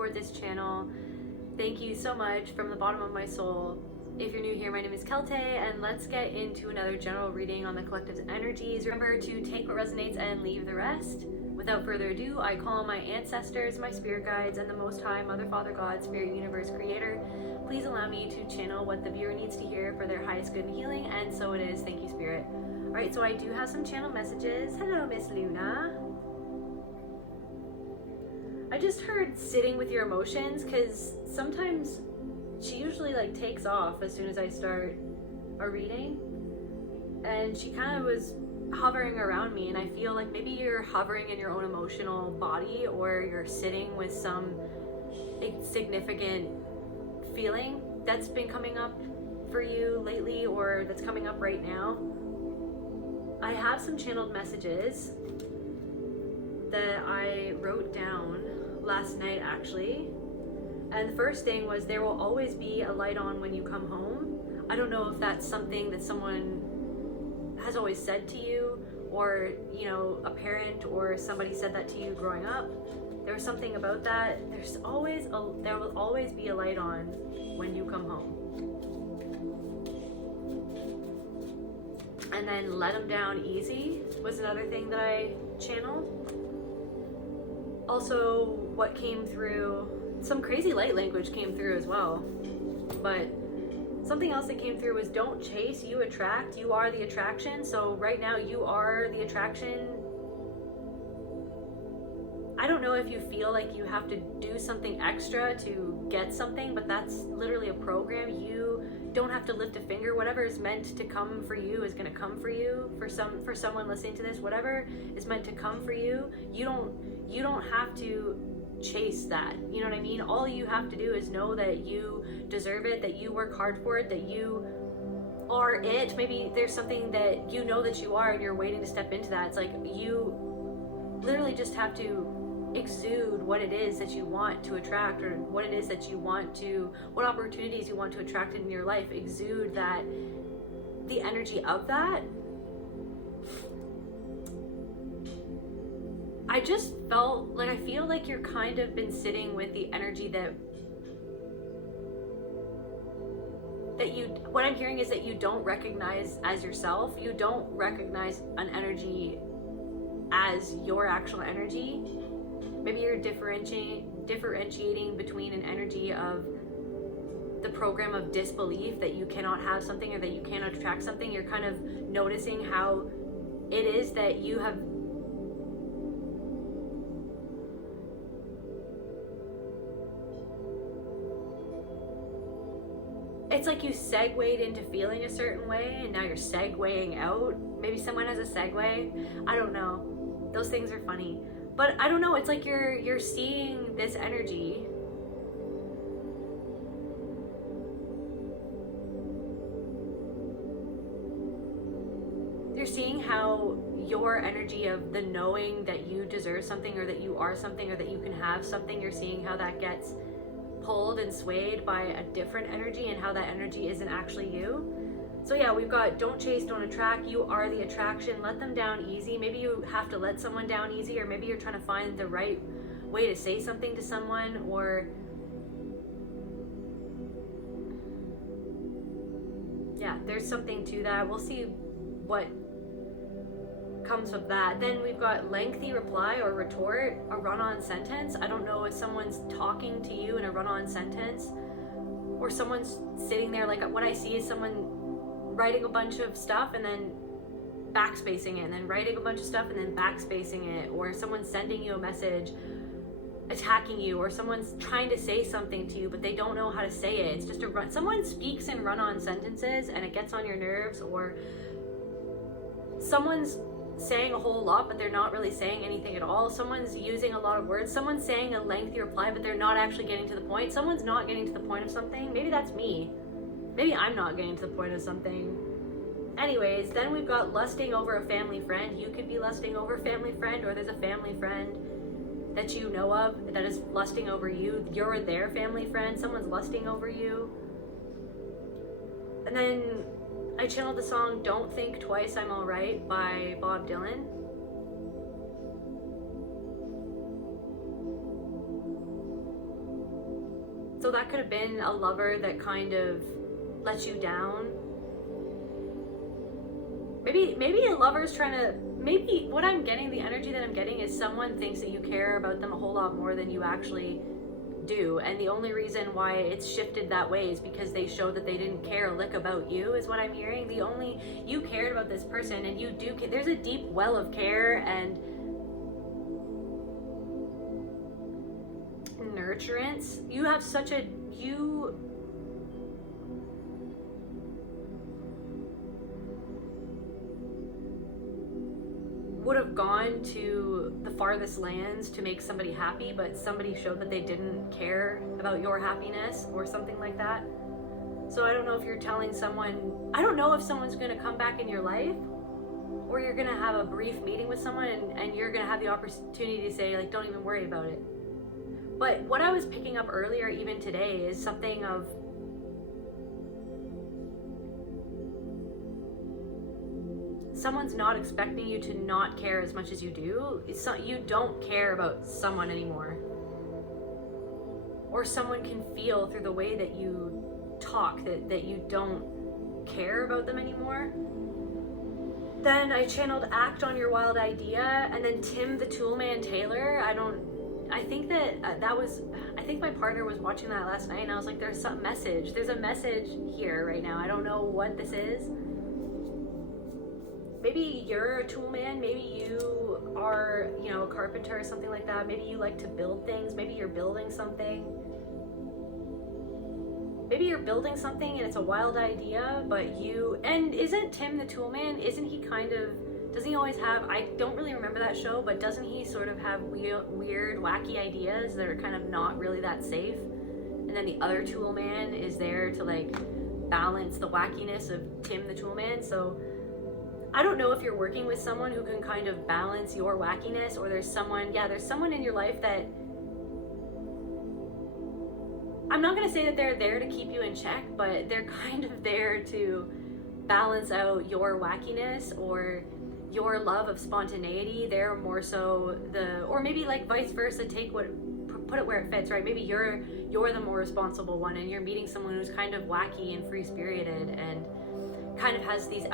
support this channel. Thank you so much from the bottom of my soul. If you're new here, my name is Kelte, and let's get into another general reading on the collective's energies. Remember to take what resonates and leave the rest. Without further ado, I call my ancestors, my spirit guides, and the Most High Mother, Father, God, Spirit, Universe, Creator. Please allow me to channel what the viewer needs to hear for their highest good and healing, and so it is. Thank you, Spirit. Alright, so I do have some channel messages. Hello, Miss Luna. I just heard sitting with your emotions, because sometimes she usually takes off as soon as I start a reading, and she kind of was hovering around me, and I feel like maybe you're hovering in your own emotional body, or you're sitting with some significant feeling that's been coming up for you lately, or that's coming up right now. I have some channeled messages that I wrote down last night actually, and the first thing was, there will always be a light on when you come home. I don't know if that's something that someone has always said to you, or a parent or somebody said that to you growing up. There was something about that. There will always be a light on when you come home. And then let them down easy was another thing that I channeled. Also, what came through, some crazy light language came through as well, but something else that came through was, don't chase, you attract. You are the attraction. So right now you are the attraction. I don't know if you feel like you have to do something extra to get something, but that's literally a program. You don't have to lift a finger. Whatever is meant to come for you is going to come for you. For someone listening to this, whatever is meant to come for you, you don't have to chase that. You know what I mean? All you have to do is know that you deserve it, that you work hard for it, that you are it. Maybe there's something that you know that you are and you're waiting to step into that. It's like you literally just have to exude what it is that you want to attract, or what it is that you want to, what opportunities you want to attract in your life. Exude that, the energy of that. I just felt like, I feel like you're kind of been sitting with the energy that you, what I'm hearing is that you don't recognize as yourself. You don't recognize an energy as your actual energy. Maybe you're differentiating between an energy of the program of disbelief that you cannot have something, or that you cannot attract something. You're kind of noticing how it is that you have it's like you segued into feeling a certain way, and now you're segueing out. Maybe someone has a segue. I don't know. Those things are funny. But I don't know, it's like you're seeing this energy. You're seeing how your energy of the knowing that you deserve something, or that you are something, or that you can have something, you're seeing how that gets pulled and swayed by a different energy, and how that energy isn't actually you. So yeah, we've got don't chase, don't attract. You are the attraction. Let them down easy. Maybe you have to let someone down easy, or maybe you're trying to find the right way to say something to someone, or yeah, there's something to that. We'll see what comes of that. Then we've got lengthy reply or retort, a run-on sentence. I don't know if someone's talking to you in a run-on sentence, or someone's sitting there, like what I see is someone writing a bunch of stuff and then backspacing it, and then writing a bunch of stuff and then backspacing it, or someone's sending you a message attacking you, or someone's trying to say something to you but they don't know how to say it. It's just a run. Someone speaks in run-on sentences and it gets on your nerves, or someone's saying a whole lot but they're not really saying anything at all. Someone's using a lot of words. Someone's saying a lengthy reply but they're not actually getting to the point. Someone's not getting to the point of something. Maybe that's me. Maybe I'm not getting to the point of something. Anyways, then we've got lusting over a family friend. You could be lusting over a family friend, or there's a family friend that you know of that is lusting over you. You're their family friend. Someone's lusting over you. And then I channeled the song Don't Think Twice, I'm Alright by Bob Dylan. So that could have been a lover that kind of lets you down. Maybe a lover's trying to, maybe what I'm getting, the energy that I'm getting is someone thinks that you care about them a whole lot more than you actually do. And the only reason why it's shifted that way is because they showed that they didn't care a lick about you, is what I'm hearing. You cared about this person, and you do, there's a deep well of care and nurturance. You have such a, you would have gone to the farthest lands to make somebody happy, but somebody showed that they didn't care about your happiness or something like that. So I don't know if you're telling someone, I don't know if someone's going to come back in your life, or you're going to have a brief meeting with someone and you're going to have the opportunity to say, like, don't even worry about it. But what I was picking up earlier, even today, is something of, someone's not expecting you to not care as much as you do. You don't care about someone anymore. Or someone can feel through the way that you talk that you don't care about them anymore. Then I channeled Act on Your Wild Idea, and then Tim the Toolman Taylor. I think my partner was watching that last night, and I was like, there's a message here right now. I don't know what this is. Maybe you're a tool man, maybe you are, a carpenter or something like that. Maybe you like to build things, maybe you're building something. Maybe you're building something and it's a wild idea, and isn't Tim the tool man, doesn't he always have, I don't really remember that show, but doesn't he sort of have weird, wacky ideas that are kind of not really that safe? And then the other tool man is there to like balance the wackiness of Tim the tool man. So I don't know if you're working with someone who can kind of balance your wackiness, or there's someone in your life that, I'm not going to say that they're there to keep you in check, but they're kind of there to balance out your wackiness or your love of spontaneity. They're more so or maybe like vice versa, put it where it fits, right? Maybe you're the more responsible one, and you're meeting someone who's kind of wacky and free-spirited and kind of has these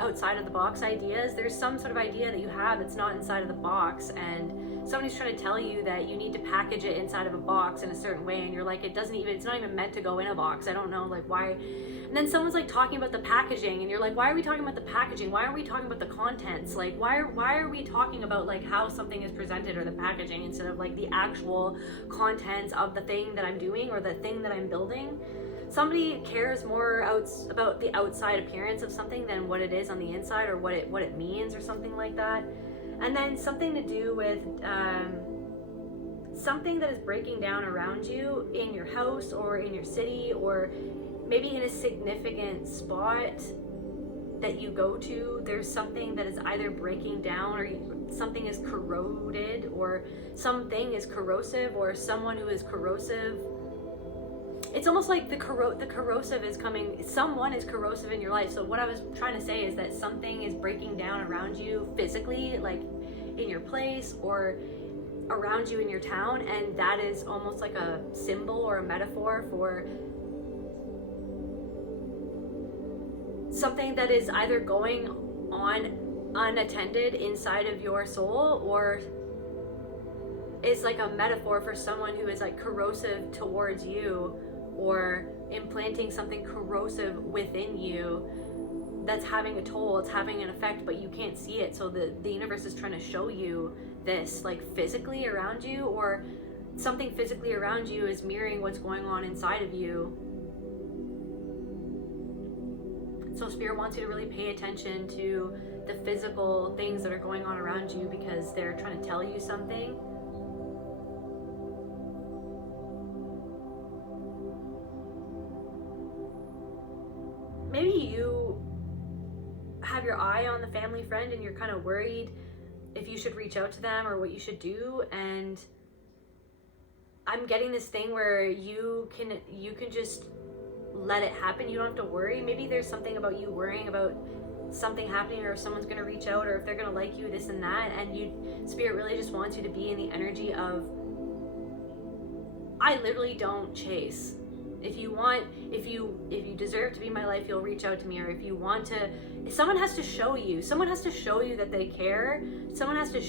outside of the box ideas. There's some sort of idea that you have that's not inside of the box, and somebody's trying to tell you that you need to package it inside of a box in a certain way, and you're like, it's not even meant to go in a box. I don't know, like, why? And then someone's like talking about the packaging, and you're like, why are we talking about the packaging? Why aren't we talking about the contents? Like, why are we talking about like how something is presented or the packaging instead of like the actual contents of the thing that I'm doing or the thing that I'm building? Somebody cares more about the outside appearance of something than what it is on the inside, or what it means, or something like that. And then something to do with something that is breaking down around you in your house or in your city, or maybe in a significant spot that you go to. There's something that is either breaking down, or something is corroded, or something is corrosive, or someone who is corrosive. It's almost like the corrosive is coming, someone is corrosive in your life. So what I was trying to say is that something is breaking down around you physically, like in your place or around you in your town, and that is almost like a symbol or a metaphor for something that is either going on unattended inside of your soul, or is like a metaphor for someone who is like corrosive towards you, or implanting something corrosive within you that's having a toll, it's having an effect, but you can't see it. So the universe is trying to show you this, like physically around you, or something physically around you is mirroring what's going on inside of you. So Spirit wants you to really pay attention to the physical things that are going on around you, because they're trying to tell you something. Maybe you have your eye on the family friend and you're kind of worried if you should reach out to them or what you should do, and I'm getting this thing where you can just let it happen. You don't have to worry. Maybe there's something about you worrying about something happening, or if someone's going to reach out, or if they're going to like you, this and that, and Spirit really just wants you to be in the energy of I literally don't chase. If you deserve to be in my life, you'll reach out to me. Or if you want to, someone has to show you that they care. Someone has to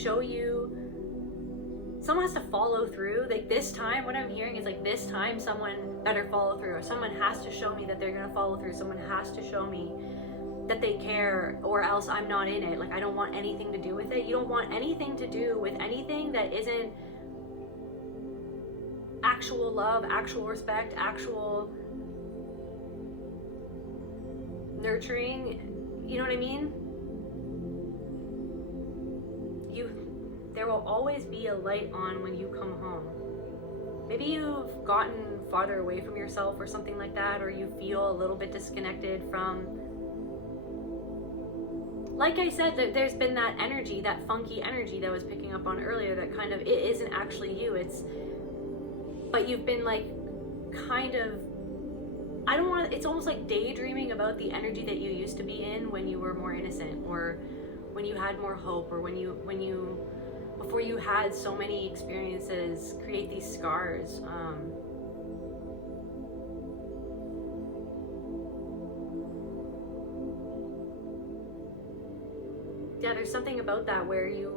follow through. Like this time, what I'm hearing is like this time someone better follow through, or someone has to show me that they're gonna follow through. Someone has to show me that they care, or else I'm not in it. Like I don't want anything to do with it. You don't want anything to do with anything that isn't actual love, actual respect, actual nurturing. You know what I mean? There will always be a light on when you come home. Maybe you've gotten farther away from yourself or something like that, or you feel a little bit disconnected from, like I said, there's been that energy, that funky energy that I was picking up on earlier, that kind of, it isn't actually you, but you've been like kind of, it's almost like daydreaming about the energy that you used to be in when you were more innocent, or when you had more hope, or before you had so many experiences create these scars. Yeah, there's something about that where you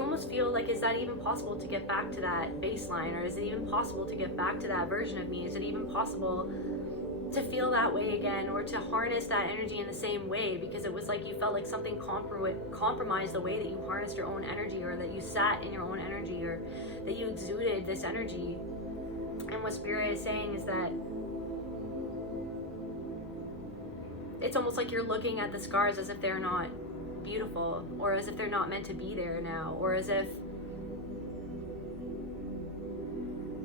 almost feel like, is that even possible to get back to that baseline? Or is it even possible to get back to that version of me? Is it even possible to feel that way again, or to harness that energy in the same way? Because it was like you felt like something compromised the way that you harnessed your own energy, or that you sat in your own energy, or that you exuded this energy. And what Spirit is saying is that it's almost like you're looking at the scars as if they're not beautiful, or as if they're not meant to be there now, or as if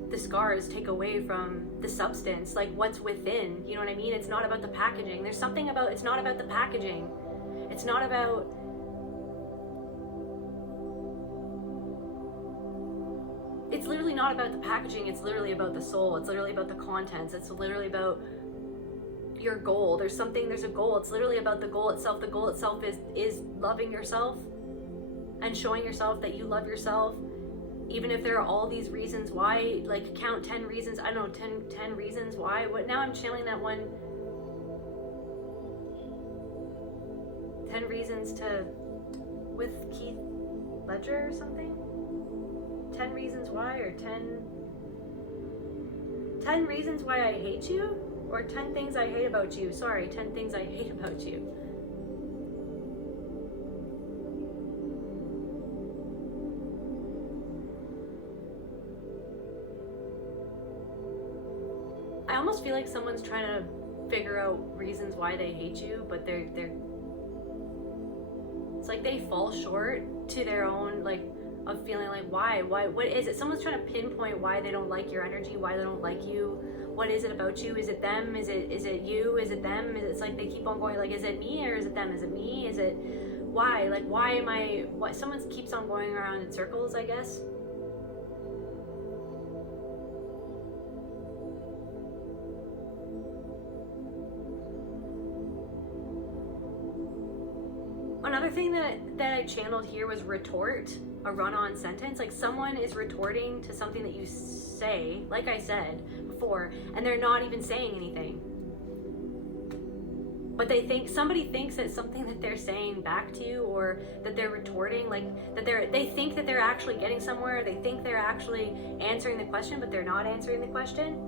the scars take away from the substance, like what's within. You know what I mean? It's not about the packaging. There's something about, it's not about the packaging. It's not about, it's literally not about the packaging. It's literally about the soul. It's literally about the contents. It's literally about your goal. There's a goal. It's literally about the goal itself. The goal itself is loving yourself and showing yourself that you love yourself. Even if there are all these reasons why, like count 10 reasons, I don't know, 10 reasons why. Now I'm channeling that one. 10 reasons to, with Keith Ledger or something? 10 reasons why, or 10 reasons why I hate you? Or 10 things I hate about you. Sorry, 10 things I hate about you. I almost feel like someone's trying to figure out reasons why they hate you, but they're it's like they fall short to their own, like, of feeling like, why, what is it? Someone's trying to pinpoint why they don't like your energy, why they don't like you. What is it about you? Is it them? Is it you? Is it them? It's like they keep on going, like, is it me or is it them? Is it me? Is it why? Like, why am I, what? Someone keeps on going around in circles, I guess. Another thing that I channeled here was retort, a run-on sentence. Like someone is retorting to something that you say, like I said before, and they're not even saying anything. But somebody thinks that something that they're saying back to you, or that they're retorting, like that they think that they're actually getting somewhere. They think they're actually answering the question, but they're not answering the question.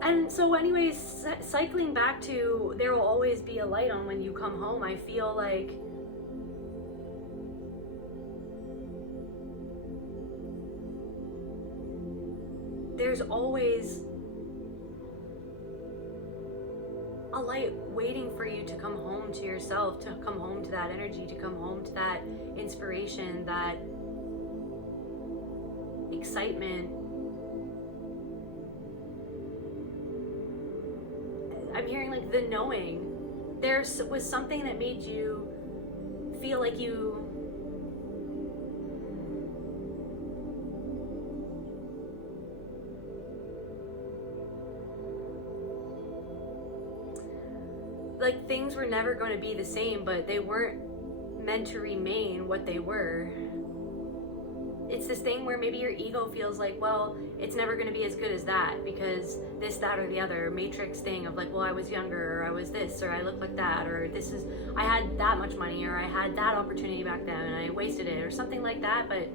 And so anyways, cycling back to, there will always be a light on when you come home. I feel like there's always a light waiting for you to come home to yourself, to come home to that energy, to come home to that inspiration, that excitement. I'm hearing like the knowing. There was something that made you feel like you like things were never going to be the same, but they weren't meant to remain what they were. it's this thing where maybe your ego feels like, well, it's never going to be as good as that because this, that, or the other matrix thing of like, well, I was younger, or I was this, or I look like that, or this is, I had that much money, or I had that opportunity back then and I wasted it, or something like that. But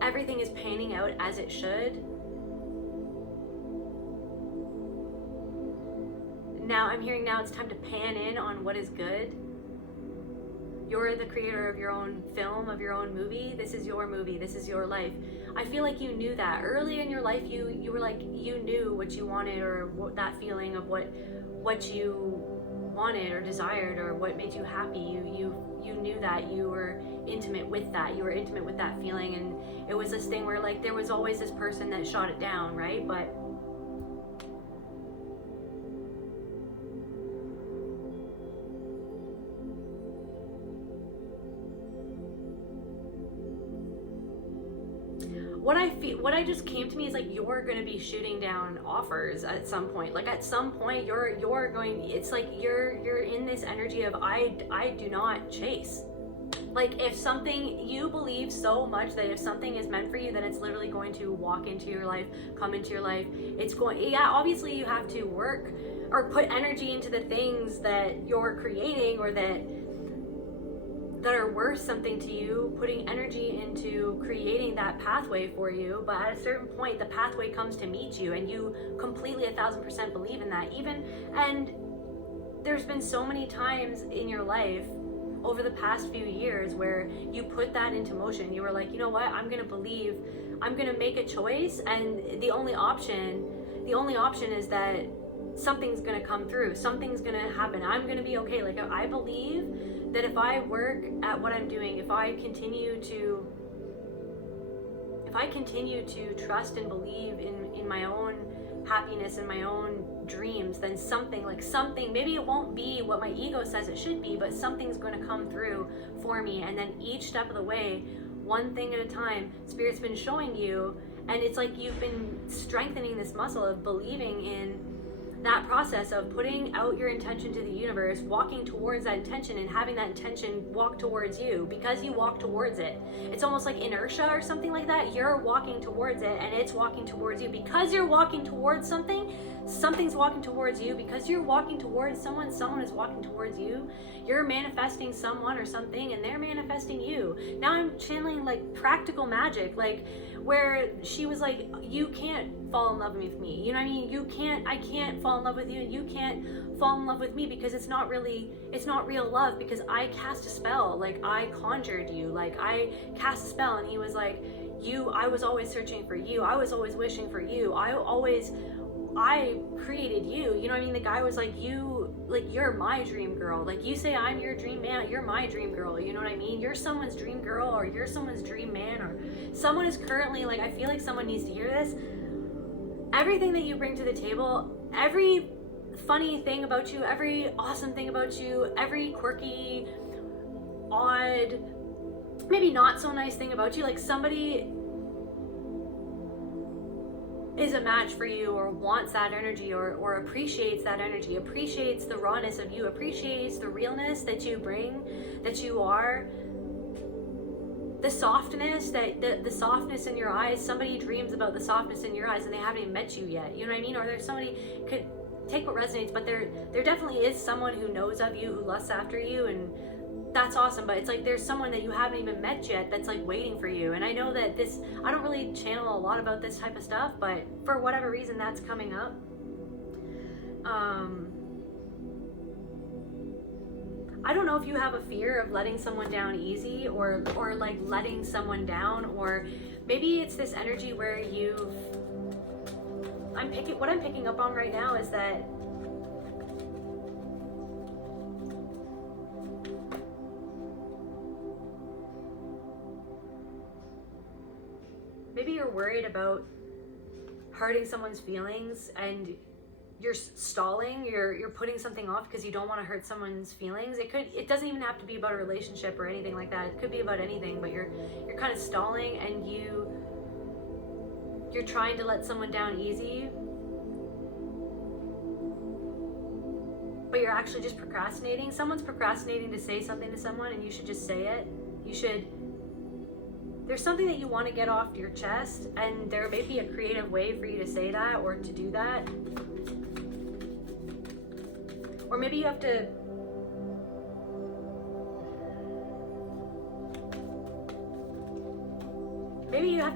everything is panning out as it should. Now I'm hearing now it's time to pan in on what is good. You're the creator of your own film, of your own movie. This is your movie. This is your life. I feel like you knew that early in your life. You were like, you knew what you wanted, or what, that feeling of what you wanted or desired, or what made you happy. You knew that. You were intimate with that. You were intimate with that feeling, and it was this thing where like there was always this person that shot it down, right? But what I just came to me is like, you're going to be shooting down offers at some point. Like at some point you're going, it's like you're in this energy of I do not chase. Like if something, you believe so much that if something is meant for you, then it's literally going to walk into your life, come into your life. It's going, yeah, obviously you have to work or put energy into the things that you're creating, or that are worth something to you, putting energy into creating that pathway for you. But at a certain point, the pathway comes to meet you, and you completely 1000% believe in that. And there's been so many times in your life over the past few years where you put that into motion. You were like, you know what, I'm gonna believe, I'm gonna make a choice, and the only option is that something's gonna come through, something's gonna happen, I'm gonna be okay. Like I believe that if I work at what I'm doing, if I continue to trust and believe in my own happiness and my own dreams, then something, maybe it won't be what my ego says it should be, but something's going to come through for me. And then each step of the way, one thing at a time, Spirit's been showing you, and it's like you've been strengthening this muscle of believing in that process of putting out your intention to the universe, walking towards that intention, and having that intention walk towards you because you walk towards it. It's almost like inertia or something like that. You're walking towards it and it's walking towards you. Because you're walking towards something, something's walking towards you. Because you're walking towards someone, someone is walking towards you. You're manifesting someone or something, and they're manifesting you. Now I'm channeling like practical magic, like where she was like, you can't fall in love with me. You know what I mean? I can't fall in love with you, and you can't fall in love with me, because it's not real love, because I cast a spell. Like I conjured you, like I cast a spell. And he was like, I was always searching for you. I was always wishing for you. I created you. You know what I mean? The guy was like, you're my dream girl. Like you say I'm your dream man, you're my dream girl. You know what I mean? You're someone's dream girl, or you're someone's dream man, or someone is currently, like, I feel like someone needs to hear this. Everything that you bring to the table, every funny thing about you, every awesome thing about you, every quirky, odd, maybe not so nice thing about you, like somebody is a match for you, or wants that energy, or appreciates that energy, appreciates the rawness of you, appreciates the realness that you bring, that you are, the softness, the softness in your eyes. Somebody dreams about the softness in your eyes and they haven't even met you yet. You know what I mean? Or there's somebody, could take what resonates, but there definitely is someone who knows of you, who lusts after you, and that's awesome. But it's like there's someone that you haven't even met yet that's like waiting for you. And I know that I don't really channel a lot about this type of stuff, but for whatever reason that's coming up. I don't know if you have a fear of letting someone down easy, or like letting someone down, or maybe it's this energy where what I'm picking up on right now is that maybe you're worried about hurting someone's feelings, and you're stalling, you're putting something off because you don't want to hurt someone's feelings. It doesn't even have to be about a relationship or anything like that. It could be about anything, but you're kind of stalling, and you're trying to let someone down easy, but you're actually just procrastinating. Someone's procrastinating to say something to someone, and you should just say it. There's something that you want to get off your chest, and there may be a creative way for you to say that or to do that. Or maybe you have to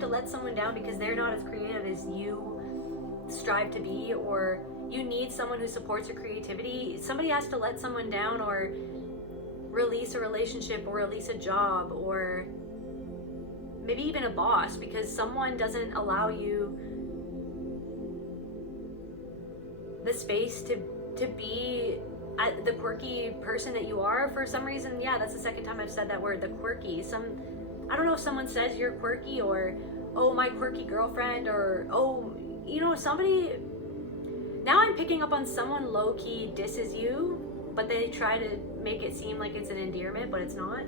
let someone down because they're not as creative as you strive to be, or you need someone who supports your creativity. Somebody has to let someone down, or release a relationship, or release a job, or maybe even a boss, because someone doesn't allow you the space to be the quirky person that you are for some reason. Yeah, that's the second time I've said that word, the quirky. I don't know if someone says you're quirky, or, oh, my quirky girlfriend, or, oh, somebody. Now I'm picking up on someone low-key disses you, but they try to make it seem like it's an endearment, but it's not.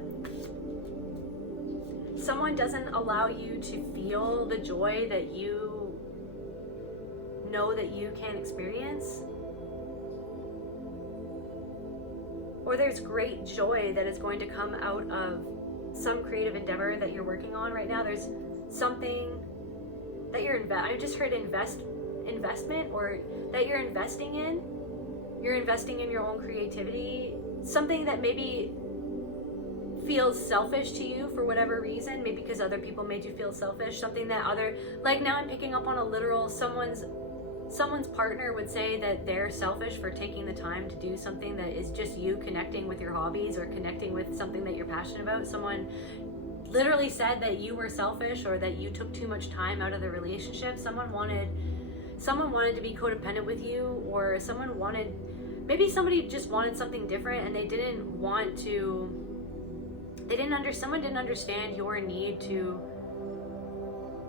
Someone doesn't allow you to feel the joy that you know that you can experience. Or there's great joy that is going to come out of some creative endeavor that you're working on right now. There's something that I just heard investment, or that you're investing in. You're investing in your own creativity. Something that maybe feels selfish to you for whatever reason, maybe because other people made you feel selfish. Something that now I'm picking up on a literal, someone's partner would say that they're selfish for taking the time to do something that is just you connecting with your hobbies, or connecting with something that you're passionate about. Someone literally said that you were selfish, or that you took too much time out of the relationship. Someone wanted to be codependent with you, or someone just wanted something different, and someone didn't understand your need to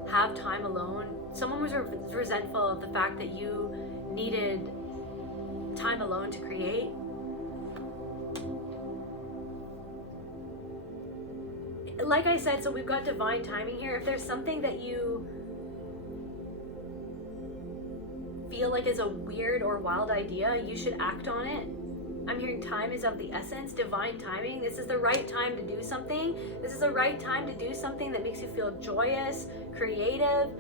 have time alone. Someone was resentful of the fact that you needed time alone to create. Like I said, so we've got divine timing here. If there's something that you feel like is a weird or wild idea, you should act on it. I'm hearing time is of the essence, divine timing. This is the right time to do something. This is the right time to do something that makes you feel joyous, creative.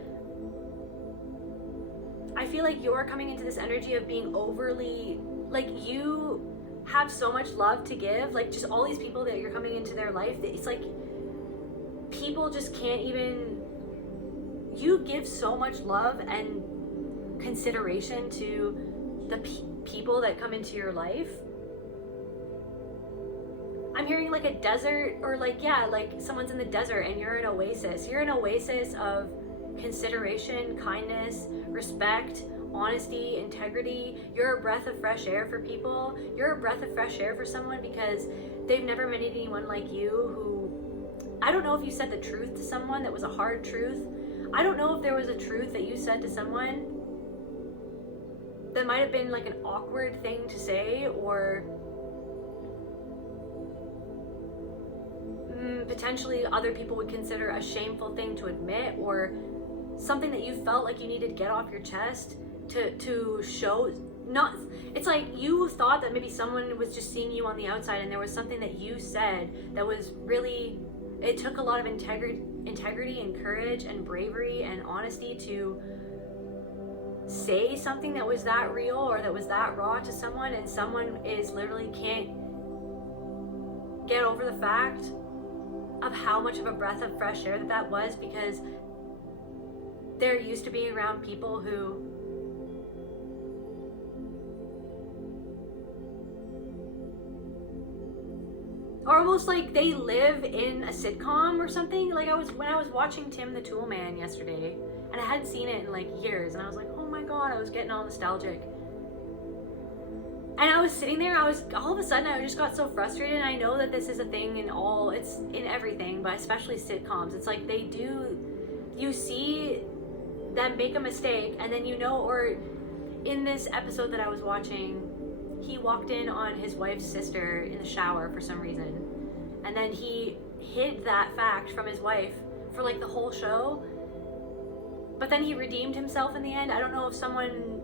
I feel like you're coming into this energy of being overly, like, you have so much love to give. Like, just all these people that you're coming into their life, it's like people just can't even, you give so much love and consideration to the people that come into your life. I'm hearing like a desert, or like someone's in the desert and you're an oasis. You're an oasis of consideration, kindness, respect, honesty, integrity. You're a breath of fresh air for people. You're a breath of fresh air for someone because they've never met anyone like you who, I don't know if you said the truth to someone that was a hard truth. I don't know if there was a truth that you said to someone that might have been like an awkward thing to say, or potentially other people would consider a shameful thing to admit, or something that you felt like you needed to get off your chest to show. Not, it's like you thought that maybe someone was just seeing you on the outside, and there was something that you said that was really, it took a lot of integrity and courage and bravery and honesty to say something that was that real or that was that raw to someone, and someone is literally can't get over the fact of how much of a breath of fresh air that was, because they're used to being around people who are almost like they live in a sitcom or something. Like when I was watching Tim the Tool Man yesterday, and I hadn't seen it in like years, and I was like, oh my god, I was getting all nostalgic. And I was sitting there, all of a sudden I just got so frustrated. And I know that this is a thing it's in everything, but especially sitcoms. It's like you see them make a mistake, and then or in this episode that I was watching, he walked in on his wife's sister in the shower for some reason. And then he hid that fact from his wife for like the whole show. But then he redeemed himself in the end. I don't know if someone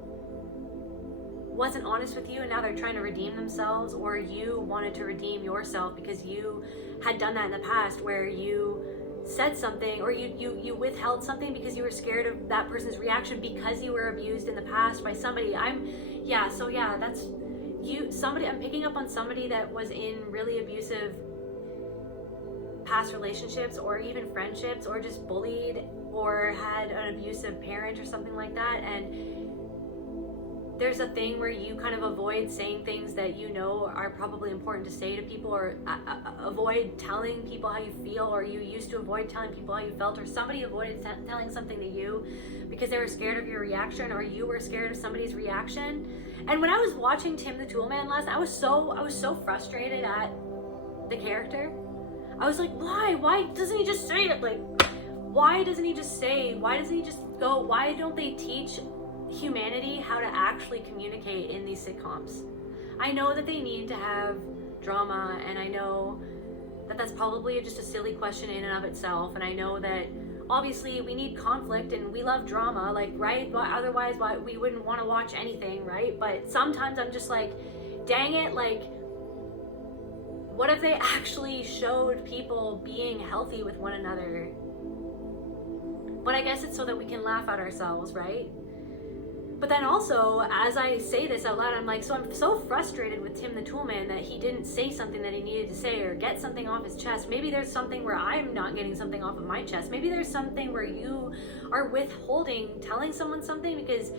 wasn't honest with you and now they're trying to redeem themselves, or you wanted to redeem yourself because you had done that in the past where you said something, or you withheld something because you were scared of that person's reaction because you were abused in the past by somebody. That's you. Somebody, I'm picking up on somebody that was in really abusive past relationships or even friendships, or just bullied or had an abusive parent or something like that. And there's a thing where you kind of avoid saying things that you know are probably important to say to people, or avoid telling people how you feel, or you used to avoid telling people how you felt, or somebody avoided telling something to you because they were scared of your reaction, or you were scared of somebody's reaction. And when I was watching Tim the Toolman last night, I was so frustrated at the character. I was like, why doesn't he just say it? Like, why doesn't he just go? Why don't they teach humanity how to actually communicate in these sitcoms? I know that they need to have drama, and I know that that's probably just a silly question in and of itself, and I know that obviously we need conflict and we love drama, like, right? But otherwise, why we wouldn't want to watch anything, right? But sometimes I'm just like, dang it, like, what if they actually showed people being healthy with one another? But I guess it's so that we can laugh at ourselves, right? But then also, as I say this out loud, I'm like, so I'm so frustrated with Tim the Toolman that he didn't say something that he needed to say, or get something off his chest. Maybe there's something where I'm not getting something off of my chest. Maybe there's something where you are withholding telling someone something because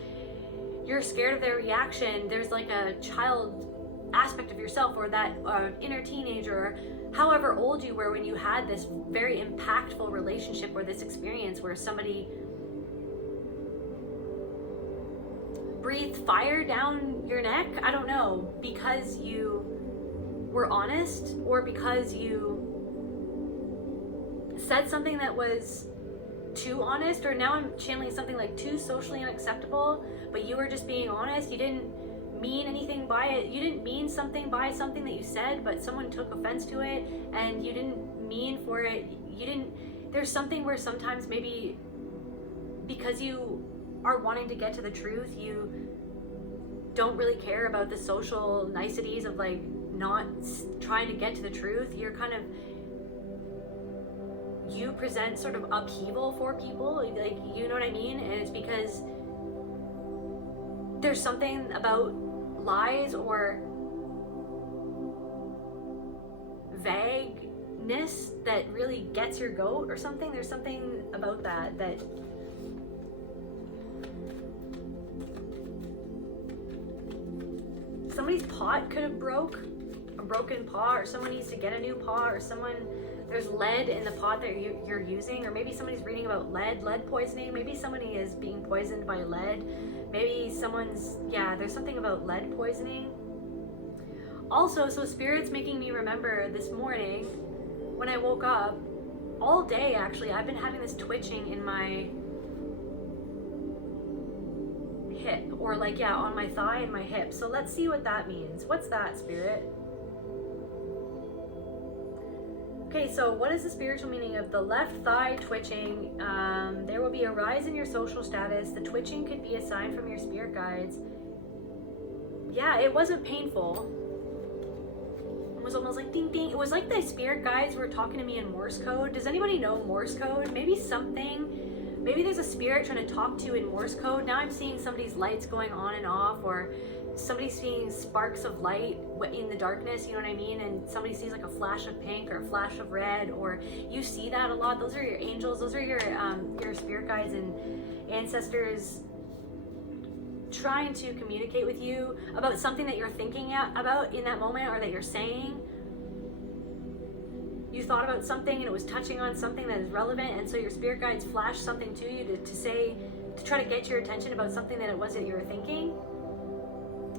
you're scared of their reaction. There's like a child aspect of yourself, or that inner teenager, or however old you were when you had this very impactful relationship or this experience where somebody breathed fire down your neck, I don't know, because you were honest, or because you said something that was too honest, or now I'm channeling something like too socially unacceptable, but you were just being honest. You didn't mean anything by it. You didn't mean something by something that you said, but someone took offense to it, and you didn't mean for it. There's something where sometimes maybe because you are wanting to get to the truth, you don't really care about the social niceties of like not trying to get to the truth. You present sort of upheaval for people, like, you know what I mean? And it's because there's something about lies or vagueness that really gets your goat or something. There's something about that somebody's pot could have a broken pot, or someone needs to get a new pot, or there's lead in the pot that you're using, or maybe somebody's reading about lead poisoning. Maybe somebody is being poisoned by lead. Maybe there's something about lead poisoning. Also, so Spirit's making me remember this morning when I woke up, all day actually, I've been having this twitching in my hip, or on my thigh and my hip. So let's see what that means. What's that, Spirit? Okay, so what is the spiritual meaning of the left thigh twitching? There will be a rise in your social status. The twitching could be a sign from your spirit guides. Yeah, it wasn't painful. It was almost like ding ding. It was like the spirit guides were talking to me in Morse code. Does anybody know Morse code? Maybe there's a spirit trying to talk to you in Morse code. Now I'm seeing somebody's lights going on and off, or somebody's seeing sparks of light in the darkness, you know what I mean? And somebody sees like a flash of pink or a flash of red, or you see that a lot. Those are your angels. Those are your spirit guides and ancestors trying to communicate with you about something that you're thinking about in that moment, or that you're saying. You thought about something and it was touching on something that is relevant, and so your spirit guides flash something to you to try to get your attention about something that it was that you were thinking.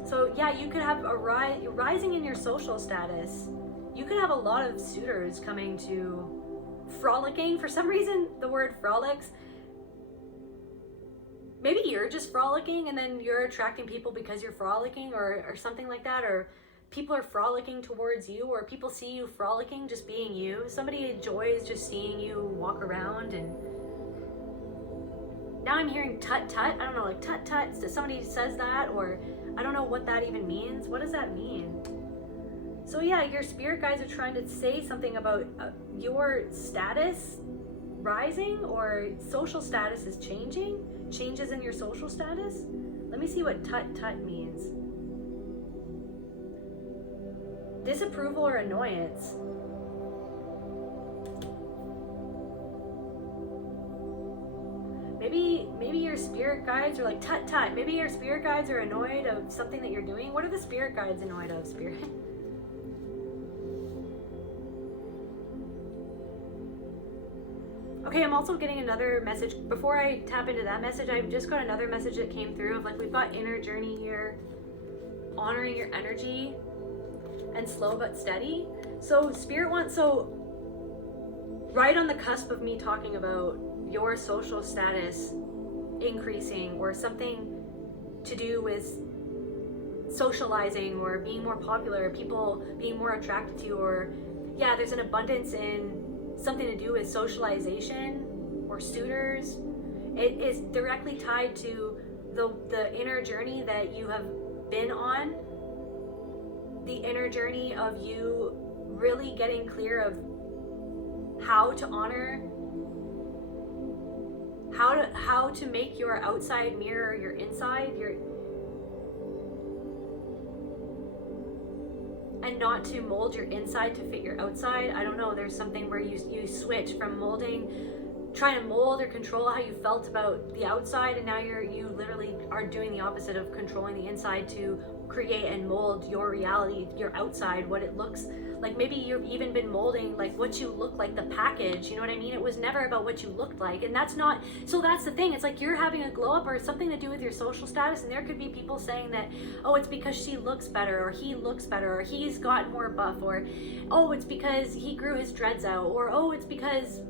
So yeah, you could have rising in your social status. You could have a lot of suitors coming to frolicking. For some reason, the word frolics. Maybe you're just frolicking and then you're attracting people because you're frolicking, or something like that, or people are frolicking towards you, or people see you frolicking, just being you. Somebody enjoys just seeing you walk around. And now I'm hearing tut tut. I don't know, like tut tut. Somebody says that, or I don't know what that even means. What does that mean? So yeah, your spirit guides are trying to say something about your status rising, or social status is changing. Changes in your social status. Let me see what tut tut means. Disapproval or annoyance. Maybe your spirit guides are like, tut tut. Maybe your spirit guides are annoyed of something that you're doing. What are the spirit guides annoyed of, Spirit? Okay, I'm also getting another message. Before I tap into that message, I've just got another message that came through of like, we've got inner journey here, honoring your energy, and slow but steady. So Spirit wants, so right on the cusp of me talking about your social status increasing, or something to do with socializing or being more popular, people being more attracted to you, or yeah, there's an abundance in something to do with socialization or suitors. It is directly tied to the inner journey that you have been on, the inner journey of you really getting clear of how to honor, how to make your outside mirror your inside, and not to mold your inside to fit your outside. I don't know, there's something where you switch from trying to mold or control how you felt about the outside, and now you literally are doing the opposite of controlling the inside to create and mold your reality, your outside, what it looks like. Maybe you've even been molding like what you look like, the package, you know what I mean? It was never about what you looked like, and that's not, so that's the thing. It's like you're having a glow up or something to do with your social status, and there could be people saying that, oh, it's because she looks better, or he looks better, or he's gotten more buff, or oh, it's because he grew his dreads out, or oh, it's because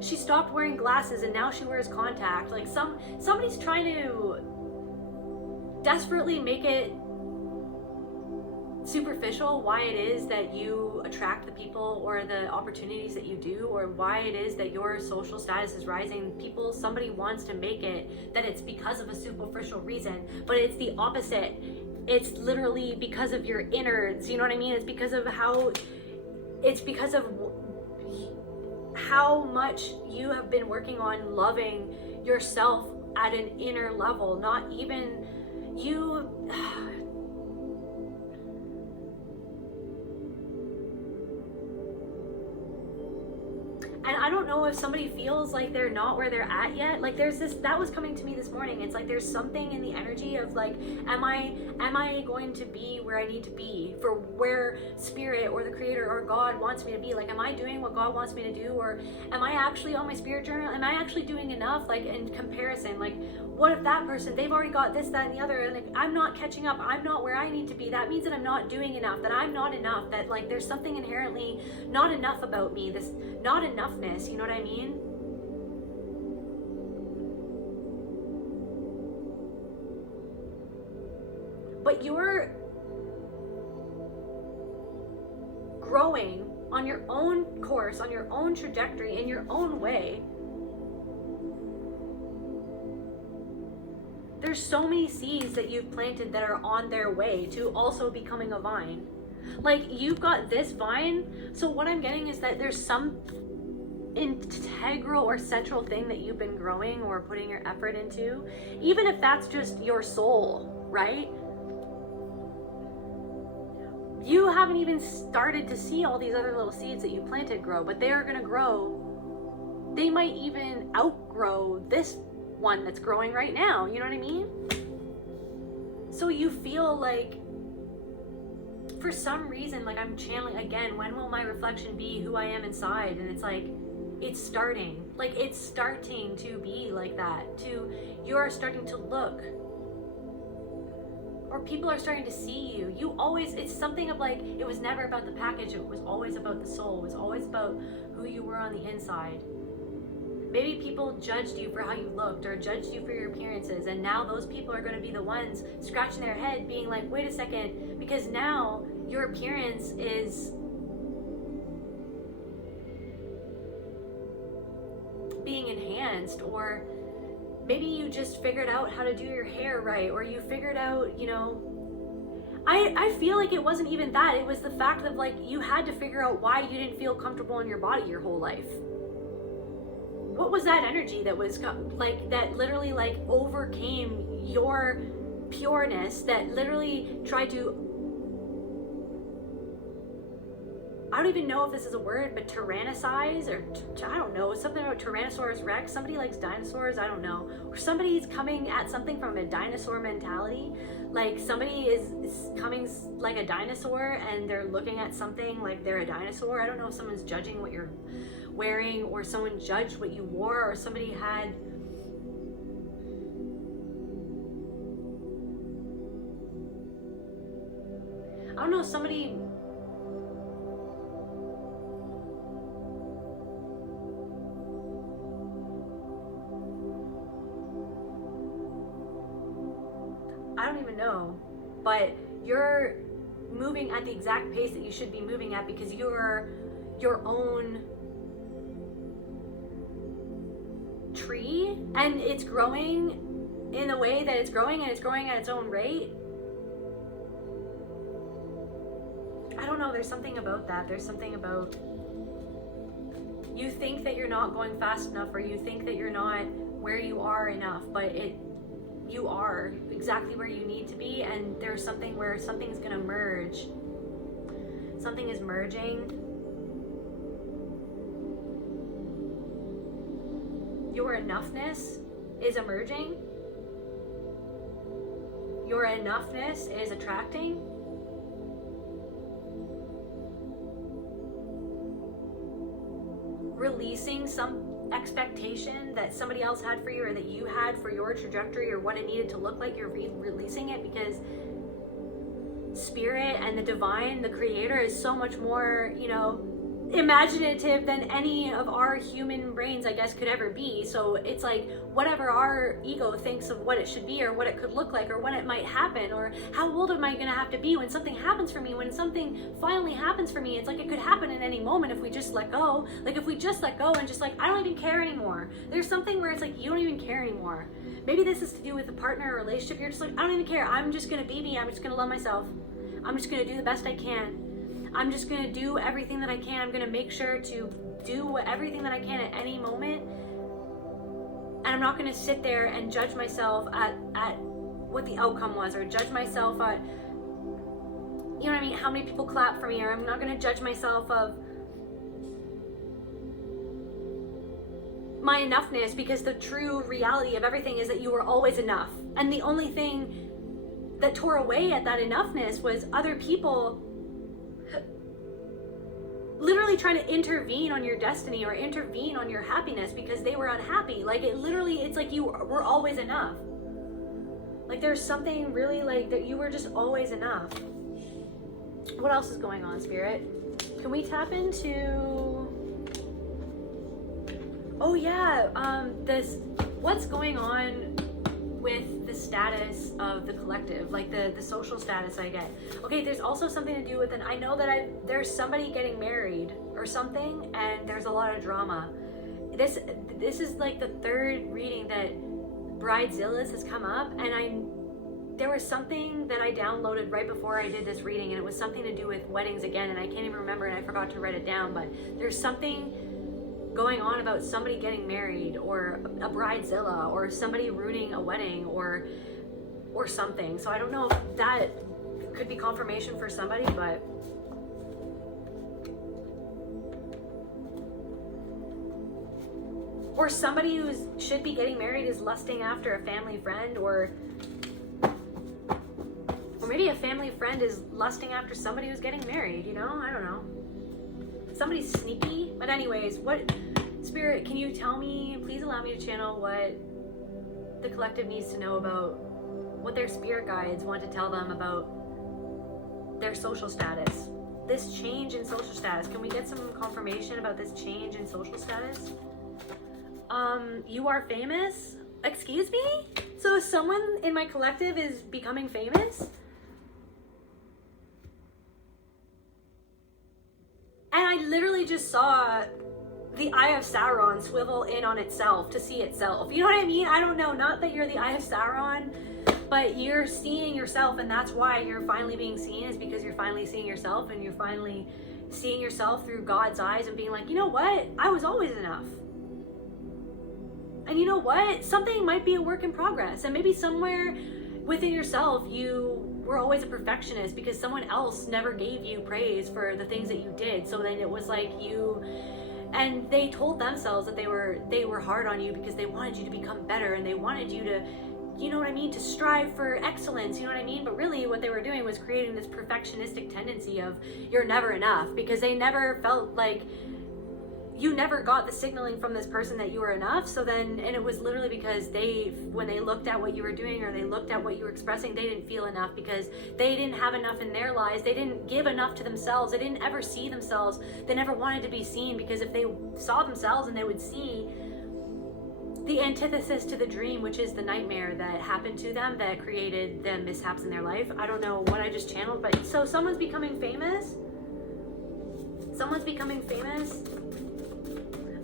she stopped wearing glasses and now she wears contact. Like somebody's trying to desperately make it superficial why it is that you attract the people or the opportunities that you do, or why it is that your social status is rising. Somebody wants to make it that it's because of a superficial reason, but it's the opposite. It's literally because of your innards, you know what I mean? It's because of how much you have been working on loving yourself at an inner level, not even you. And I don't know if somebody feels like they're not where they're at yet. Like there's this, that was coming to me this morning. It's like there's something in the energy of like, am I going to be where I need to be for where Spirit or the Creator or God wants me to be? Like, am I doing what God wants me to do? Or am I actually on my spirit journal? Am I actually doing enough? Like in comparison, like what if that person, they've already got this, that, and the other, and like I'm not catching up, I'm not where I need to be. That means that I'm not doing enough, that I'm not enough, that like there's something inherently not enough about me, this not enoughness, you know what I mean? But you're growing on your own course, on your own trajectory, in your own way. There's so many seeds that you've planted that are on their way to also becoming a vine. Like you've got this vine, so what I'm getting is that there's some integral or central thing that you've been growing or putting your effort into, even if that's just your soul, right? You haven't even started to see all these other little seeds that you planted grow, but they are going to grow. They might even outgrow this one that's growing right now, you know what I mean? So you feel like, for some reason, like I'm channeling again, when will my reflection be who I am inside? And it's like, it's starting to be like that. You are starting to look, or people are starting to see you. It's something of like, it was never about the package, it was always about the soul, it was always about who you were on the inside. Maybe people judged you for how you looked or judged you for your appearances, and now those people are going to be the ones scratching their head being like, wait a second, because now your appearance is being enhanced, or maybe you just figured out how to do your hair right, or you figured out, you know, I feel like it wasn't even that. It was the fact of like, you had to figure out why you didn't feel comfortable in your body your whole life. What was that energy that was like, that literally like overcame your pureness, that literally tried to, I don't even know if this is a word, but tyrannicize, or I don't know, something about Tyrannosaurus Rex. Somebody likes dinosaurs, I don't know. Or somebody's coming at something from a dinosaur mentality. Like somebody is coming like a dinosaur and they're looking at something like they're a dinosaur. I don't know if someone's judging what you're wearing, or someone judged what you wore, or somebody had I don't know, somebody I don't even know, but you're moving at the exact pace that you should be moving at, because you're your own tree, and it's growing in the way that it's growing, and it's growing at its own rate. I don't know, there's something about that. There's something about, you think that you're not going fast enough, or you think that you're not where you are enough, but you are exactly where you need to be, and there's something where something's gonna merge. Something is merging. Your enoughness is emerging. Your enoughness is attracting. Releasing some expectation that somebody else had for you, or that you had for your trajectory, or what it needed to look like. You're releasing it, because spirit and the divine, the creator, is so much more, you know, imaginative than any of our human brains, I guess, could ever be. So it's like, whatever our ego thinks of what it should be, or what it could look like, or when it might happen, or how old am I gonna have to be when something happens for me, when something finally happens for me. It's like, it could happen at any moment if we just let go. Like, if we just let go and just like, I don't even care anymore. There's something where it's like, you don't even care anymore. Maybe this is to do with a partner or relationship. You're just like, I don't even care. I'm just gonna be me. I'm just gonna love myself. I'm just gonna do the best I can. I'm just gonna do everything that I can. I'm gonna make sure to do everything that I can at any moment. And I'm not gonna sit there and judge myself at what the outcome was, or judge myself at, you know what I mean, how many people clap for me, or I'm not gonna judge myself of my enoughness, because the true reality of everything is that you were always enough. And the only thing that tore away at that enoughness was other people literally trying to intervene on your destiny, or intervene on your happiness, because they were unhappy. Like, it literally, it's like you were always enough. Like, there's something really like that, you were just always enough. What else is going on, Spirit? Can we tap into, oh yeah, this, what's going on with the status of the collective, like the social status I get. Okay, there's also something to do with, and I know that there's somebody getting married or something, and there's a lot of drama. This is like the third reading that Bridezillas has come up, and there was something that I downloaded right before I did this reading, and it was something to do with weddings again, and I can't even remember, and I forgot to write it down, but there's something going on about somebody getting married, or a bridezilla, or somebody ruining a wedding, or something. So I don't know if that could be confirmation for somebody, but or somebody who should be getting married is lusting after a family friend, or maybe a family friend is lusting after somebody who's getting married, you know? I don't know. Somebody's sneaky. But anyways, what, Spirit, can you tell me, please allow me to channel what the collective needs to know about, what their spirit guides want to tell them about their social status, this change in social status. Can we get some confirmation about this change in social status? You are famous? Excuse me? So someone in my collective is becoming famous? And I literally just saw the eye of Sauron swivel in on itself to see itself. You know what I mean? I don't know, not that you're the eye of Sauron, but you're seeing yourself, and that's why you're finally being seen, is because you're finally seeing yourself, and you're finally seeing yourself through God's eyes and being like, you know what? I was always enough. And you know what? Something might be a work in progress, and maybe somewhere within yourself you were always a perfectionist because someone else never gave you praise for the things that you did. So then it was like and they told themselves that they were hard on you because they wanted you to become better, and they wanted you to, you know what I mean, to strive for excellence, you know what I mean? But really what they were doing was creating this perfectionistic tendency of you're never enough, because they never felt like you never got the signaling from this person that you were enough. So then, and it was literally because when they looked at what you were doing, or they looked at what you were expressing, they didn't feel enough because they didn't have enough in their lives. They didn't give enough to themselves. They didn't ever see themselves. They never wanted to be seen, because if they saw themselves and they would see the antithesis to the dream, which is the nightmare that happened to them that created the mishaps in their life. I don't know what I just channeled, but so someone's becoming famous. Someone's becoming famous.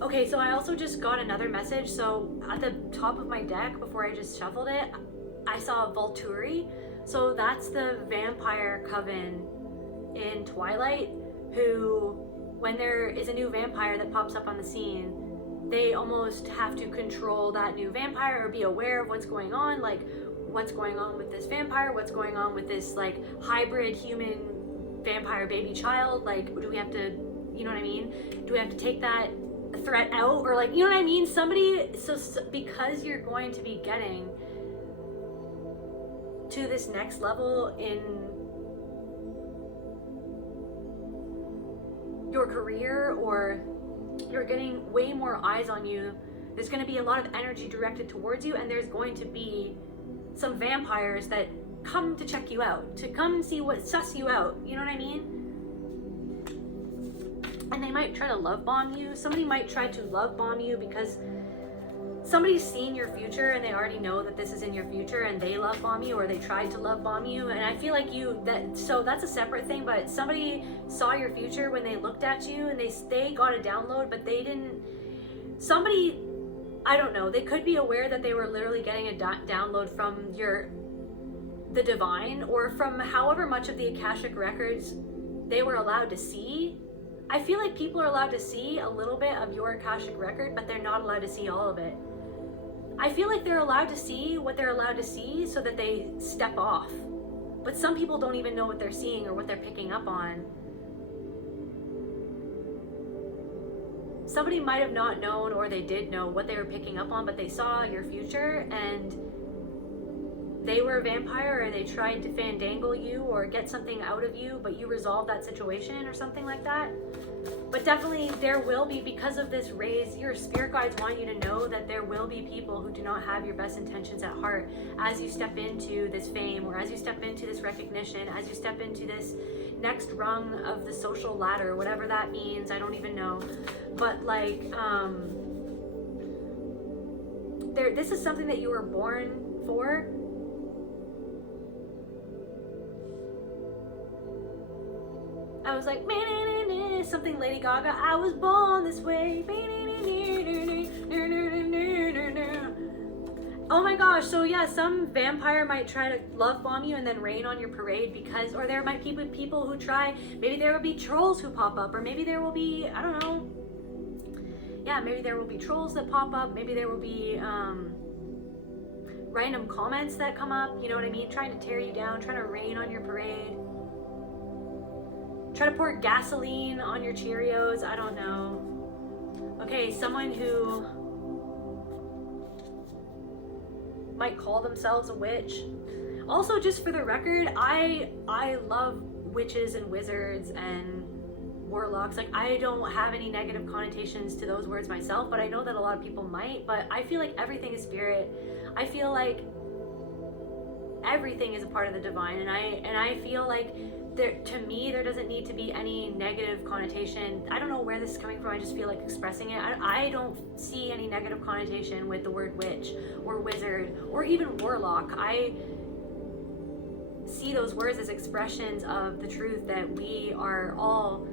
Okay, so I also just got another message. So at the top of my deck, before I just shuffled it, I saw Volturi. So that's the vampire coven in Twilight, who, when there is a new vampire that pops up on the scene, they almost have to control that new vampire or be aware of what's going on, like what's going on with this vampire, what's going on with this like hybrid human vampire baby child. Like, do we have to, you know what I mean? Do we have to take that threat out, or like, you know what I mean? So because you're going to be getting to this next level in your career, or you're getting way more eyes on you, there's going to be a lot of energy directed towards you, and there's going to be some vampires that come to check you out, to come see suss you out, you know what I mean? And they might try to love bomb you. Somebody might try to love bomb you because somebody's seen your future and they already know that this is in your future, and they love bomb you, or they tried to love bomb you. And I feel like so that's a separate thing, but somebody saw your future when they looked at you, and they got a download, but they didn't, somebody, I don't know, they could be aware that they were literally getting a download from the divine, or from however much of the Akashic records they were allowed to see. I feel like people are allowed to see a little bit of your Akashic record, but they're not allowed to see all of it. I feel like they're allowed to see what they're allowed to see so that they step off. But some people don't even know what they're seeing or what they're picking up on. Somebody might have not known, or they did know what they were picking up on, but they saw your future and they were a vampire, or they tried to fandangle you or get something out of you, but you resolved that situation or something like that. But definitely there will be, because of this raise, your spirit guides want you to know that there will be people who do not have your best intentions at heart as you step into this fame, or as you step into this recognition, as you step into this next rung of the social ladder, whatever that means. I don't even know. But like, this is something that you were born for. I was like, something Lady Gaga, I was born this way. Oh my gosh, so yeah, some vampire might try to love bomb you and then rain on your parade, because, or there might be people who try, maybe there will be trolls who pop up, or maybe there will be, I don't know. Yeah, maybe there will be trolls that pop up, maybe there will be random comments that come up, you know what I mean? Trying to tear you down, trying to rain on your parade. Try to pour gasoline on your Cheerios, I don't know. Okay, someone who might call themselves a witch. Also, just for the record, I love witches and wizards and warlocks. Like, I don't have any negative connotations to those words myself, but I know that a lot of people might. But I feel like everything is spirit. I feel like everything is a part of the divine, and I feel like to me there doesn't need to be any negative connotation. I don't know where this is coming from, I just feel like expressing it. I don't see any negative connotation with the word witch or wizard or even warlock. I see those words as expressions of the truth that we are all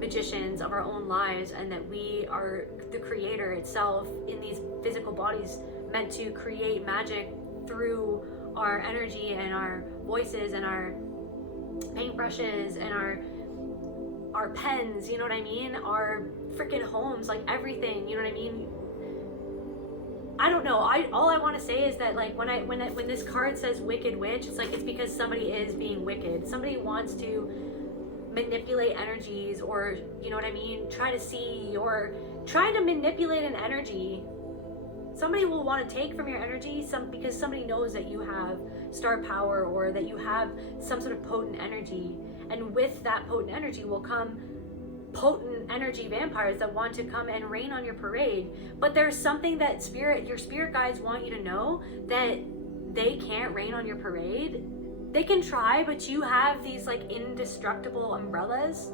magicians of our own lives, and that we are the creator itself in these physical bodies, meant to create magic through our energy and our voices and our paintbrushes and our pens, you know what I mean? Our freaking homes, like everything, you know what I mean? I don't know. All I want to say is that, like, when this card says wicked witch, it's like, it's because somebody is being wicked. Somebody wants to manipulate energies, or, you know what I mean, try to see, or try to manipulate an energy. Somebody will want to take from your energy because somebody knows that you have star power, or that you have some sort of potent energy, and with that potent energy will come potent energy vampires that want to come and rain on your parade. But there's something that your spirit guides want you to know, that they can't rain on your parade. They can try, but you have these like indestructible umbrellas,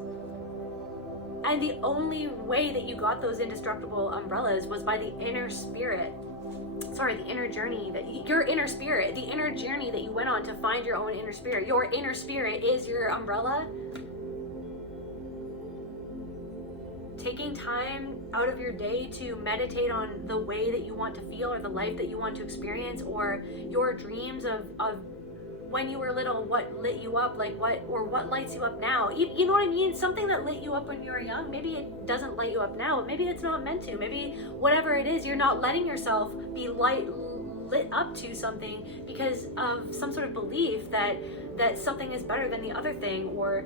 and the only way that you got those indestructible umbrellas was by the inner spirit. Sorry, the inner journey, your inner spirit, the inner journey that you went on to find your own inner spirit. Your inner spirit is your umbrella. Taking time out of your day to meditate on the way that you want to feel, or the life that you want to experience, or your dreams of when you were little, what lit you up, like what lights you up now. You know what I mean? Something that lit you up when you were young, maybe it doesn't light you up now. Maybe it's not meant to. Maybe whatever it is, you're not letting yourself be lit up to something because of some sort of belief that something is better than the other thing, or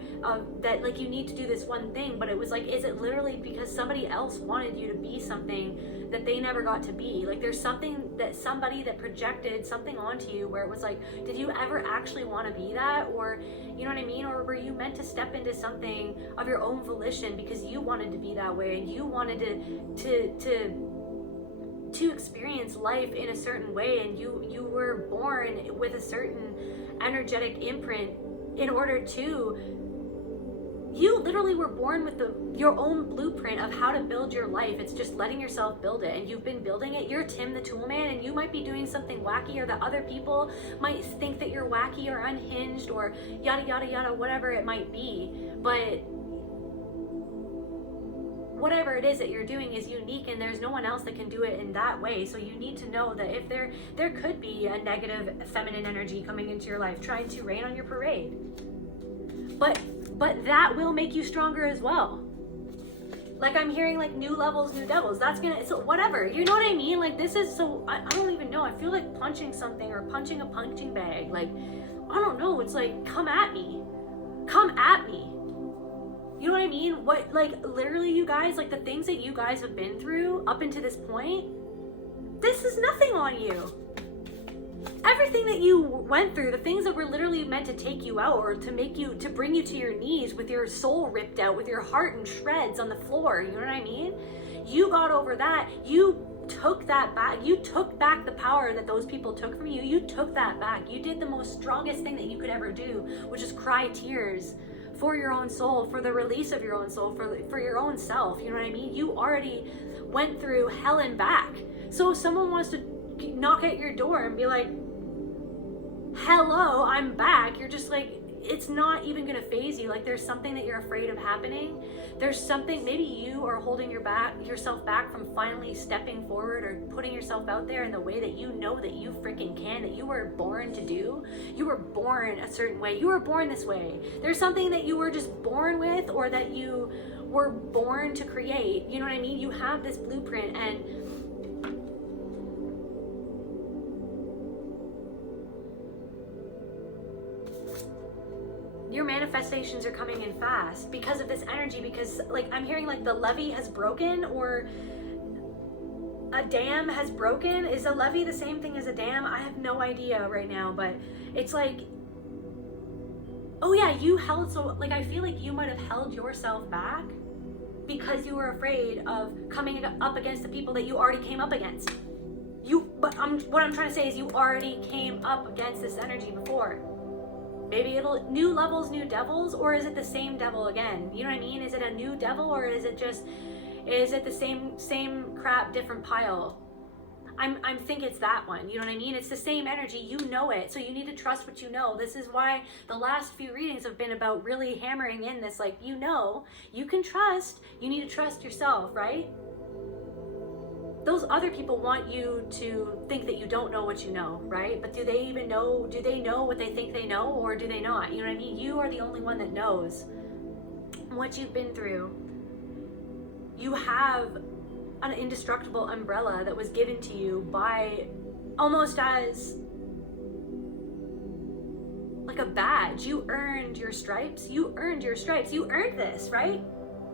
that like you need to do this one thing. But it was like, is it literally because somebody else wanted you to be something that they never got to be? Like, there's somebody that projected something onto you where it was like, did you ever actually want to be that? Or, you know what I mean? Or were you meant to step into something of your own volition because you wanted to be that way, and you wanted to experience life in a certain way, and you were born with a certain energetic imprint in order to, you literally were born with your own blueprint of how to build your life. It's just letting yourself build it, and you've been building it. You're Tim the Tool Man, and you might be doing something wacky, or that other people might think that you're wacky or unhinged or yada yada yada, whatever it might be. But whatever it is that you're doing is unique, and there's no one else that can do it in that way. So you need to know that if there could be a negative feminine energy coming into your life trying to rain on your parade, but that will make you stronger as well. Like, I'm hearing like new levels, new devils. That's gonna, so whatever, you know what I mean? Like, this is so, I don't even know. I feel like punching something, or punching a punching bag. Like, I don't know. It's like, come at me. Come at me. You know what I mean? What, like, literally, you guys, like, the things that you guys have been through up until this point, this is nothing on you. Everything that you went through, the things that were literally meant to take you out, or to bring you to your knees with your soul ripped out, with your heart in shreds on the floor, you know what I mean? You got over that. You took that back. You took back the power that those people took from you. You took that back. You did the most strongest thing that you could ever do, which is cry tears for your own soul, for the release of your own soul, for your own self. You know what I mean? You already went through hell and back. So if someone wants to knock at your door and be like, hello, I'm back, you're just like, it's not even gonna phase you. Like, there's something that you're afraid of happening. There's something, maybe you are holding yourself back from finally stepping forward, or putting yourself out there in the way that you know that you freaking can, that you were born to do. You were born a certain way. You were born this way. There's something that you were just born with, or that you were born to create. You know what I mean? You have this blueprint, and your manifestations are coming in fast because of this energy. Because, like, I'm hearing like the levee has broken, or a dam has broken. Is a levee the same thing as a dam? I have no idea right now, but it's like, oh yeah, you held, so like, I feel like you might have held yourself back because you were afraid of coming up against the people that you already came up against. What I'm trying to say is, you already came up against this energy before. Maybe it'll, new levels, new devils, or is it the same devil again? You know what I mean? Is it a new devil, or is it the same crap, different pile? I think it's that one. You know what I mean? It's the same energy. You know it. So you need to trust what you know. This is why the last few readings have been about really hammering in this, like, you know, you can trust. You need to trust yourself, right? Those other people want you to think that you don't know what you know, right? But do they even know? Do they know what they think they know, or do they not? You know what I mean? You are the only one that knows what you've been through. You have an indestructible umbrella that was given to you by, almost as like a badge. You earned your stripes. You earned your stripes. You earned this, right?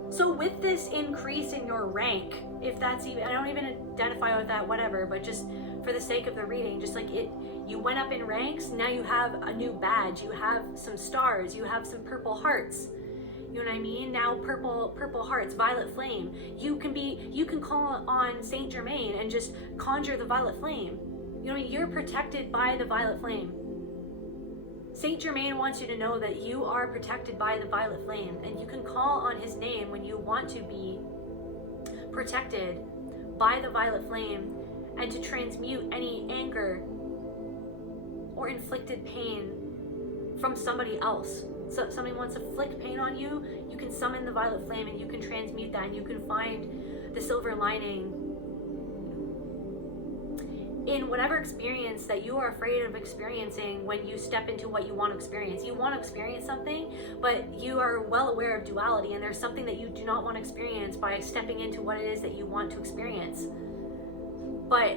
So with this increase in your rank, if that's even, I don't even identify with that, whatever, but just for the sake of the reading, just like it, you went up in ranks, now you have a new badge, you have some stars, you have some purple hearts. You know what I mean? Now purple hearts, violet flame. You can call on Saint Germain and just conjure the violet flame. You know what I mean? You're protected by the violet flame. Saint Germain wants you to know that you are protected by the violet flame, and you can call on his name when you want to be protected by the violet flame and to transmute any anger or inflicted pain from somebody else. So if somebody wants to inflict pain on you, you can summon the violet flame and you can transmute that, and you can find the silver lining in whatever experience that you are afraid of experiencing when you step into what you want to experience. You want to experience something, but you are well aware of duality, and there's something that you do not want to experience by stepping into what it is that you want to experience. But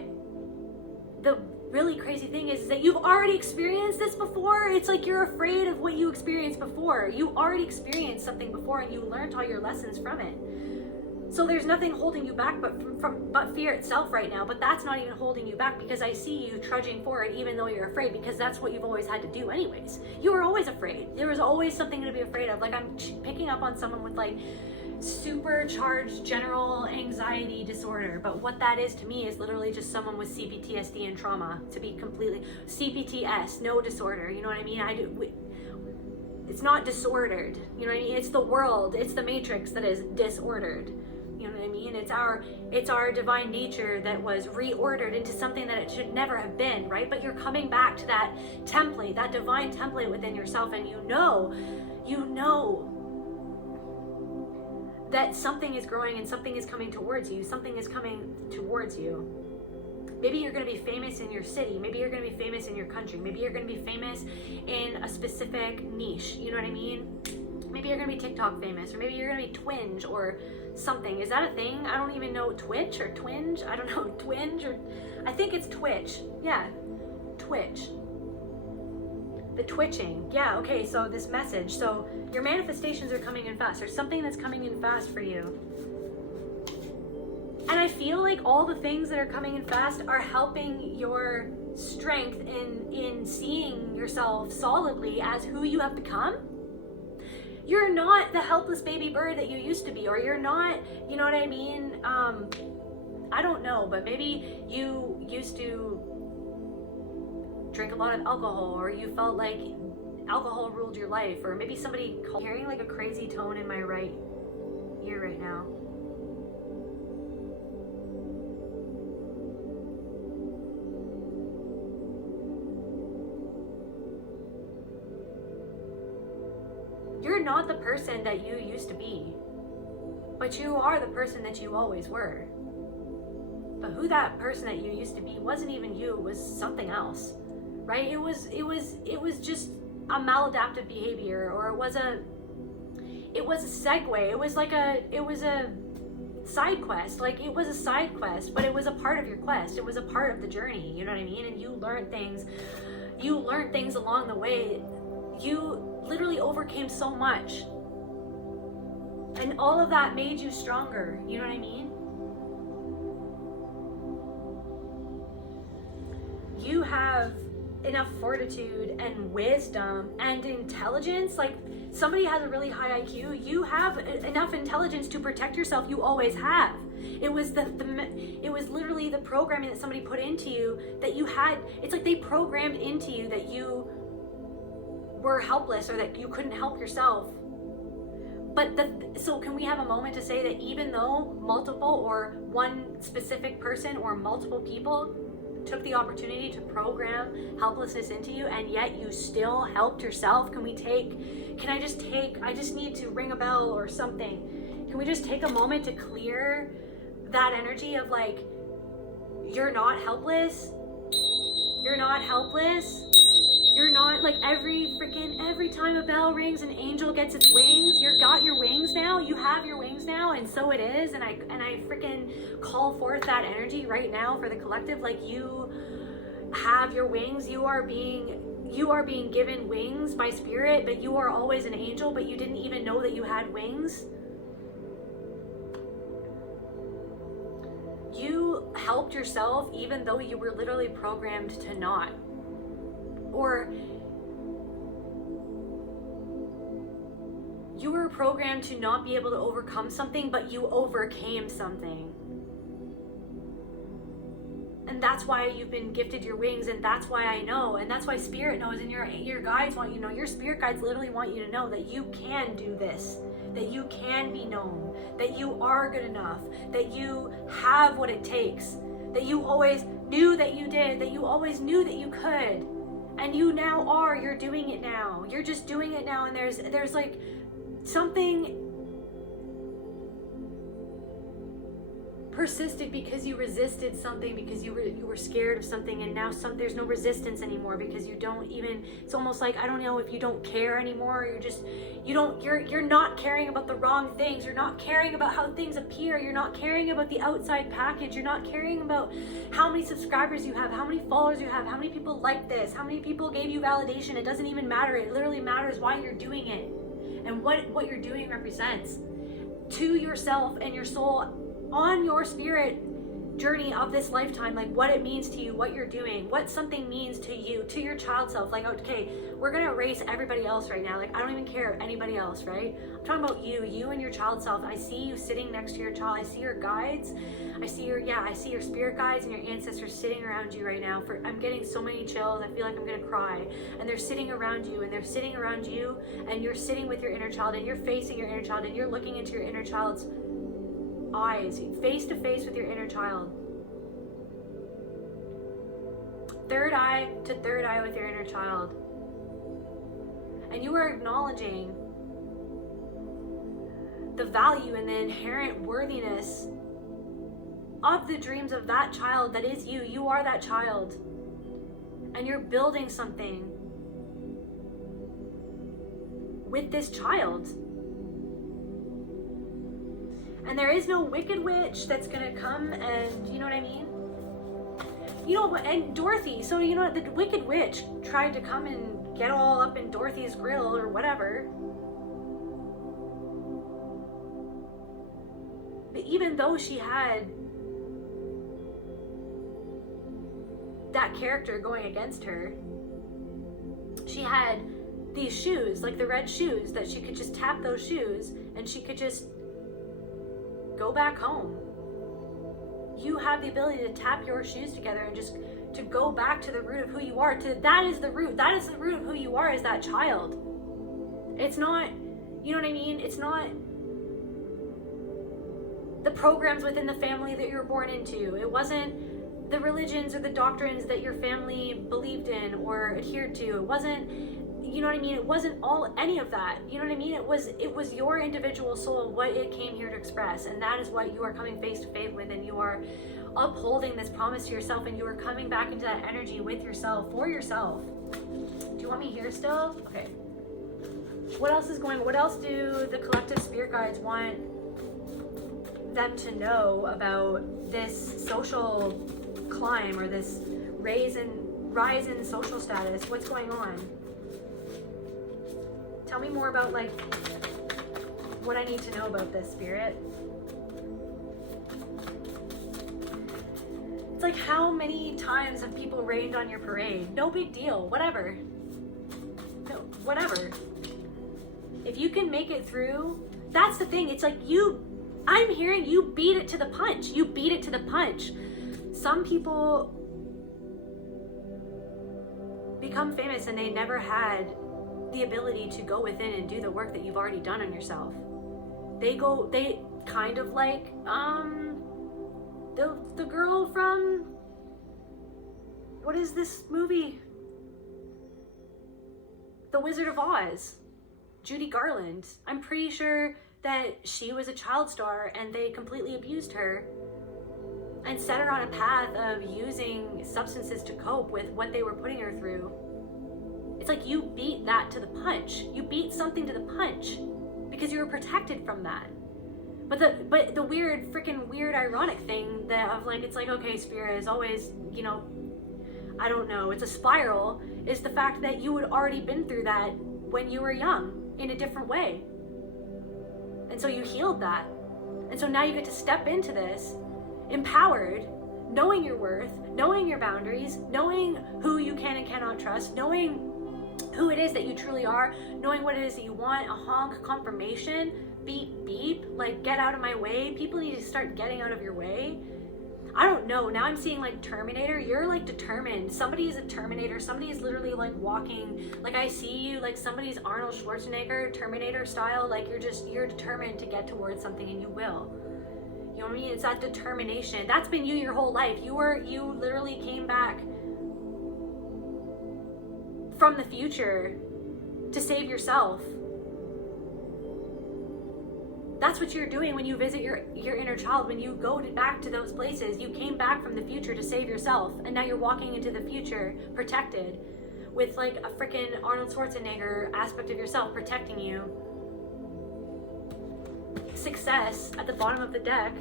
the really crazy thing is that you've already experienced this before. It's like you're afraid of what you experienced before. You already experienced something before, and you learned all your lessons from it. So there's nothing holding you back but fear itself right now. But that's not even holding you back, because I see you trudging forward even though you're afraid, because that's what you've always had to do anyways. You were always afraid. There was always something to be afraid of. Like, I'm picking up on someone with like supercharged general anxiety disorder, but what that is to me is literally just someone with CPTSD and trauma, to be completely CPTS, no disorder. You know what I mean? It's not disordered. You know what I mean? It's the world, it's the matrix that is disordered. You know what I mean? It's our divine nature that was reordered into something that it should never have been, right? But you're coming back to that template, that divine template within yourself, and you know that something is growing and something is coming towards you. Something is coming towards you. Maybe you're going to be famous in your city. Maybe you're going to be famous in your country. Maybe you're going to be famous in a specific niche. You know what I mean? Maybe you're going to be TikTok famous, or maybe you're going to be Twinge or something. Is that a thing? I don't even know. Twitch or Twinge? I don't know. Twinge, or I think it's Twitch. Yeah, Twitch. The twitching. Yeah, okay, so this message. So your manifestations are coming in fast. There's something that's coming in fast for you. And I feel like all the things that are coming in fast are helping your strength in seeing yourself solidly as who you have become. You're not the helpless baby bird that you used to be, or you're not, you know what I mean? I don't know, but maybe you used to drink a lot of alcohol, or you felt like alcohol ruled your life, or maybe somebody called. Hearing like a crazy tone in my right ear right now. You're not the person that you used to be, but you are the person that you always were. But who that person that you used to be wasn't even you, it was something else, right? It was just a maladaptive behavior, or it was a segue. It was a side quest. Like, it was a side quest, but it was a part of your quest. It was a part of the journey, you know what I mean? And you learned things along the way. You literally overcame so much, and all of that made you stronger, you know what I mean? You have enough fortitude and wisdom and intelligence. Like, somebody has a really high IQ, you have enough intelligence to protect yourself. You always have. It was it was literally the programming that somebody put into you that you had. It's like they programmed into you that you were helpless, or that you couldn't help yourself. So can we have a moment to say that even though multiple or one specific person or multiple people took the opportunity to program helplessness into you, and yet you still helped yourself? I just need to ring a bell or something. Can we just take a moment to clear that energy of like, you're not helpless. You're not helpless. You're not like every time a bell rings, an angel gets its wings. You got your wings now. You have your wings now, and so it is. And I freaking call forth that energy right now for the collective. Like, you have your wings. You are being given wings by spirit, but you are always an angel, but you didn't even know that you had wings. You helped yourself even though you were literally programmed to not. Or you were programmed to not be able to overcome something, but you overcame something. And that's why you've been gifted your wings, and that's why I know, and that's why spirit knows, and your guides want you to know, your spirit guides literally want you to know that you can do this, that you can be known, that you are good enough, that you have what it takes, that you always knew that you did, that you always knew that you could. And you now are, you're doing it now. You're just doing it now, and there's like something persisted because you resisted something, because you were scared of something, and now there's no resistance anymore because you don't even, it's almost like, I don't know if you don't care anymore, you're not caring about the wrong things, you're not caring about how things appear, you're not caring about the outside package, you're not caring about how many subscribers you have, how many followers you have, how many people like this, how many people gave you validation. It doesn't even matter. It literally matters why you're doing it and what you're doing represents to yourself and your soul on your spirit journey of this lifetime, like what it means to you, what you're doing, what something means to you, to your child self. Like, okay, we're gonna erase everybody else right now. Like, I don't even care of anybody else, right? I'm talking about you and your child self. I see you sitting next to your child. I see your guides. I see your spirit guides and your ancestors sitting around you right now. I'm getting so many chills. I feel like I'm gonna cry. And they're sitting around you, and you're sitting with your inner child, and you're facing your inner child, and you're looking into your inner child's eyes, face to face with your inner child. Third eye to third eye with your inner child. And you are acknowledging the value and the inherent worthiness of the dreams of that child that is you. You are that child. And you're building something with this child. And there is no wicked witch that's gonna come and, you know what I mean? You know, and Dorothy, so you know, the wicked witch tried to come and get all up in Dorothy's grill or whatever. But even though she had that character going against her, she had these shoes, like the red shoes, that she could just tap those shoes and she could just go back home. You have the ability to tap your shoes together and just to go back to the root of who you are. That is the root of who you are, as that child. It's not, you know what I mean? It's not the programs within the family that you're born into. It wasn't the religions or the doctrines that your family believed in or adhered to. It wasn't, you know what I mean? It wasn't any of that. You know what I mean? It was your individual soul, what it came here to express. And that is what you are coming face to face with, and you are upholding this promise to yourself, and you are coming back into that energy with yourself, for yourself. Do you want me here still? Okay. What else do the collective spirit guides want them to know about this social climb, or this rise in social status? What's going on? Tell me more about, like, what I need to know about this, spirit. It's like, how many times have people rained on your parade? No big deal, whatever. No, whatever. If you can make it through, that's the thing. It's like I'm hearing you beat it to the punch. You beat it to the punch. Some people become famous and they never had the ability to go within and do the work that you've already done on yourself. They kind of like the girl from, what is this movie? The Wizard of Oz, Judy Garland. I'm pretty sure that she was a child star and they completely abused her and set her on a path of using substances to cope with what they were putting her through. It's like you beat that to the punch. You beat something to the punch because you were protected from that. But the weird, freaking weird, ironic thing that of like, it's like, okay, Spirit is always, you know, I don't know, it's a spiral, is the fact that you had already been through that when you were young in a different way. And so you healed that. And so now you get to step into this empowered, knowing your worth, knowing your boundaries, knowing who you can and cannot trust, knowing who it is that you truly are, knowing what it is that you want, a honk, confirmation, beep, beep, like get out of my way. People need to start getting out of your way. I don't know, now I'm seeing like Terminator. You're like determined. Somebody is a Terminator. Somebody is literally like walking, like I see you, like somebody's Arnold Schwarzenegger, Terminator style, like you're determined to get towards something, and you will. You know what I mean? It's that determination. That's been you your whole life. You literally came back from the future to save yourself. That's what you're doing when you visit your inner child. When you go back to those places, you came back from the future to save yourself, and now you're walking into the future protected with like a freaking Arnold Schwarzenegger aspect of yourself protecting you. Success at the bottom of the deck.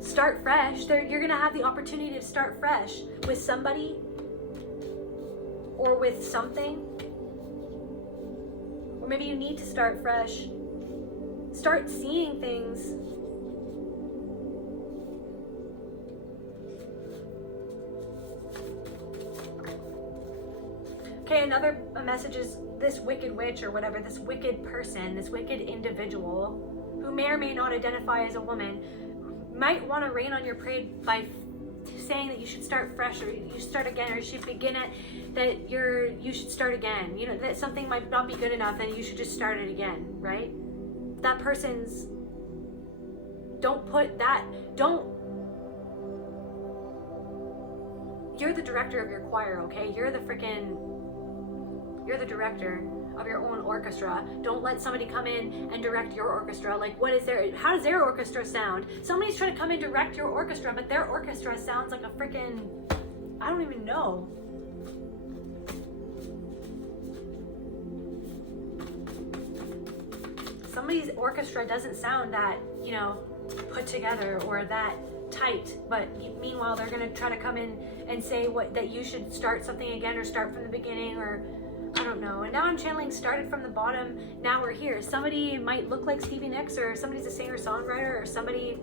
Start fresh. You're gonna have the opportunity to start fresh with somebody or with something. Or maybe you need to start fresh. Start seeing things. Okay, another message is this wicked witch or whatever, this wicked person, this wicked individual who may or may not identify as a woman might want to rain on your parade by saying that you should start fresh, or you should start again, or you should begin at that you should start again. You know, that something might not be good enough and you should just start it again, right? That person's, you're the director of your choir, okay? You're the director of your own orchestra. Don't let somebody come in and direct your orchestra. Like, how does their orchestra sound? Somebody's trying to come and direct your orchestra, but their orchestra sounds like a freaking, I don't even know. Somebody's orchestra doesn't sound that, you know, put together or that tight, but meanwhile they're gonna try to come in and say that you should start something again or start from the beginning, or I don't know. And now I'm channeling started from the bottom, now we're here. Somebody might look like Stevie Nicks, or somebody's a singer-songwriter, or somebody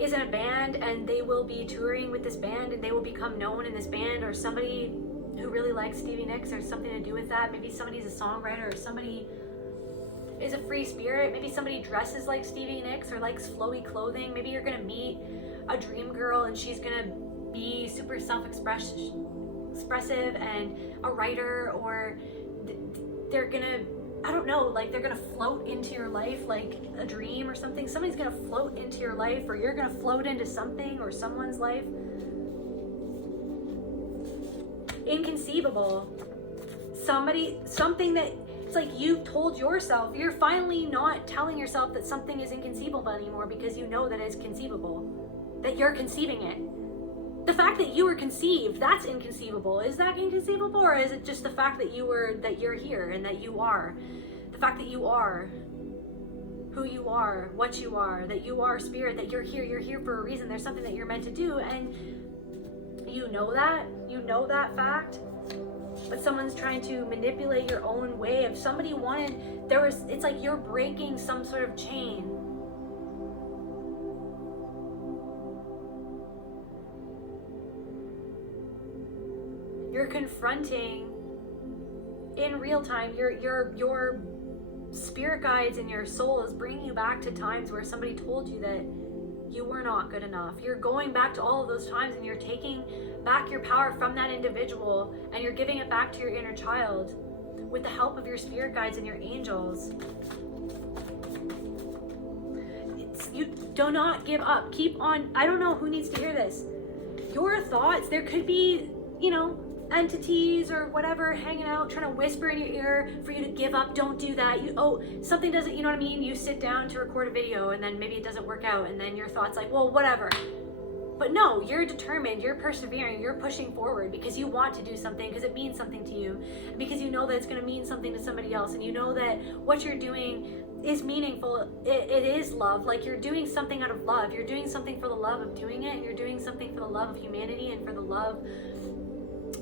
is in a band and they will be touring with this band and they will become known in this band, or somebody who really likes Stevie Nicks, or something to do with that. Maybe somebody's a songwriter, or somebody is a free spirit. Maybe somebody dresses like Stevie Nicks or likes flowy clothing. Maybe you're gonna meet a dream girl and she's gonna be super self-expressive and a writer, or they're gonna, I don't know, like they're gonna float into your life like a dream or something. Somebody's gonna float into your life, or you're gonna float into something or someone's life. Inconceivable. Something that it's like you've told yourself, you're finally not telling yourself that something is inconceivable anymore, because you know that it's conceivable, that you're conceiving it. The fact that you were conceived, that's inconceivable. Is that inconceivable, or is it just the fact that you're here and that you are? The fact that you are who you are, what you are, that you are spirit, that you're here for a reason. There's something that you're meant to do, and you know that fact. But someone's trying to manipulate your own way of somebody it's like you're breaking some sort of chain. You're confronting in real time. Your spirit guides and your soul is bringing you back to times where somebody told you that you were not good enough. You're going back to all of those times, and you're taking back your power from that individual, and you're giving it back to your inner child. with the help of your spirit guides and your angels. You do not give up. Keep on. I don't know who needs to hear this. Your thoughts, there could be, you know, entities or whatever hanging out trying to whisper in your ear for you to give up. Don't do that. Something doesn't, you know what I mean? You sit down to record a video and then maybe it doesn't work out, and then your thoughts like, well, whatever. But no, you're determined, you're persevering, you're pushing forward because you want to do something, because it means something to you, because you know that it's going to mean something to somebody else, and you know that what you're doing is meaningful. It is love. Like, you're doing something out of love. You're doing something for the love of doing it, and you're doing something for the love of humanity and for the love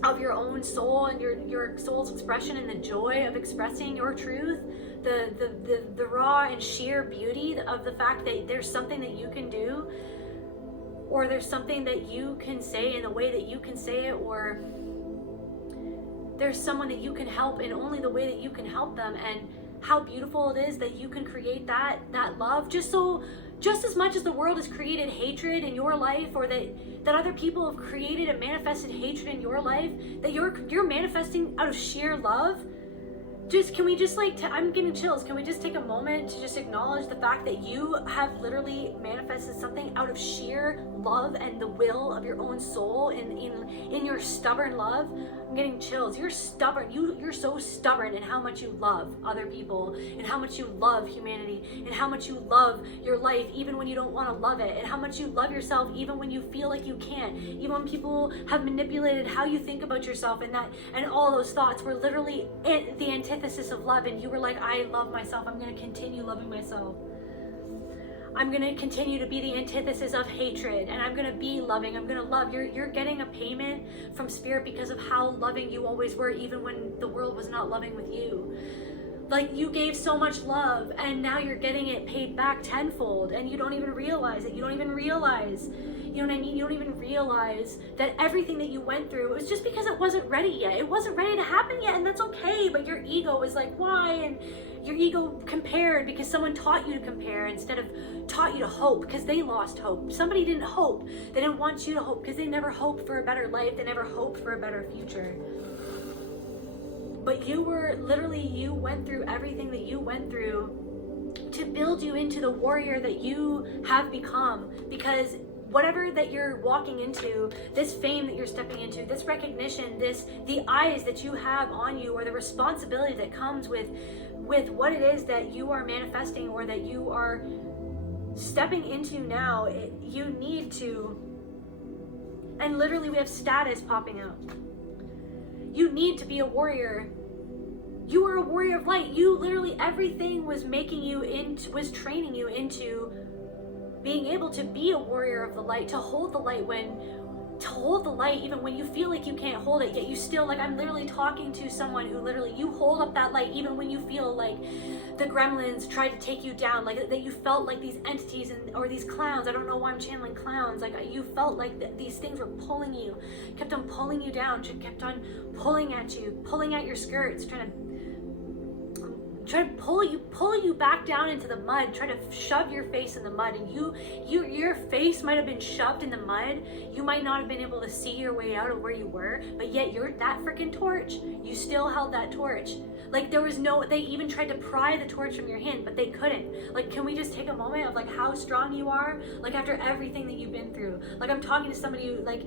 of your own soul and your soul's expression and the joy of expressing your truth, the raw and sheer beauty of the fact that there's something that you can do, or there's something that you can say in the way that you can say it, or there's someone that you can help in only the way that you can help them, and how beautiful it is that you can create that love, just as much as the world has created hatred in your life, or that other people have created and manifested hatred in your life, that you're manifesting out of sheer love. Can we just I'm getting chills. Can we just take a moment to just acknowledge the fact that you have literally manifested something out of sheer love and the will of your own soul in your stubborn love? I'm getting chills. You're stubborn. You're so stubborn in how much you love other people, and how much you love humanity, and how much you love your life even when you don't want to love it, and how much you love yourself even when you feel like you can't, even when people have manipulated how you think about yourself, and all those thoughts were literally the antithesis of love, and you were like, I love myself. I'm going to continue loving myself. I'm going to continue to be the antithesis of hatred, and I'm going to be loving. I'm going to love. You're getting a payment from spirit because of how loving you always were, even when the world was not loving with you. Like, you gave so much love, and now you're getting it paid back tenfold, and you don't even realize it. You don't even realize, you know what I mean? You don't even realize that everything that you went through, it was just because it wasn't ready yet. It wasn't ready to happen yet, and that's okay, but your ego is like, why? And your ego compared because someone taught you to compare instead of taught you to hope, because they lost hope. Somebody didn't hope. They didn't want you to hope because they never hoped for a better life. They never hoped for a better future. But you went through everything that you went through to build you into the warrior that you have become, because whatever that you're walking into, this fame that you're stepping into, this recognition, the eyes that you have on you, or the responsibility that comes with what it is that you are manifesting, or that you are stepping into now, you need to, and literally we have status popping out. You need to be a warrior. You are a warrior of light. You literally, everything was training you into being able to be a warrior of the light, to hold the light even when you feel like you can't hold it, yet you still, like, I'm literally talking to someone who literally, you hold up that light even when you feel like the gremlins tried to take you down, like that you felt like these entities or these clowns, I don't know why I'm channeling clowns, like you felt like these things were pulling you, kept on pulling you down, kept on pulling at you, pulling at your skirts, trying to pull you back down into the mud, try to shove your face in the mud, and your face might have been shoved in the mud. You might not have been able to see your way out of where you were, but yet you're that freaking torch. You still held that torch. Like, they even tried to pry the torch from your hand, but they couldn't. Like, can we just take a moment of like how strong you are? Like, after everything that you've been through. Like, I'm talking to somebody who, like,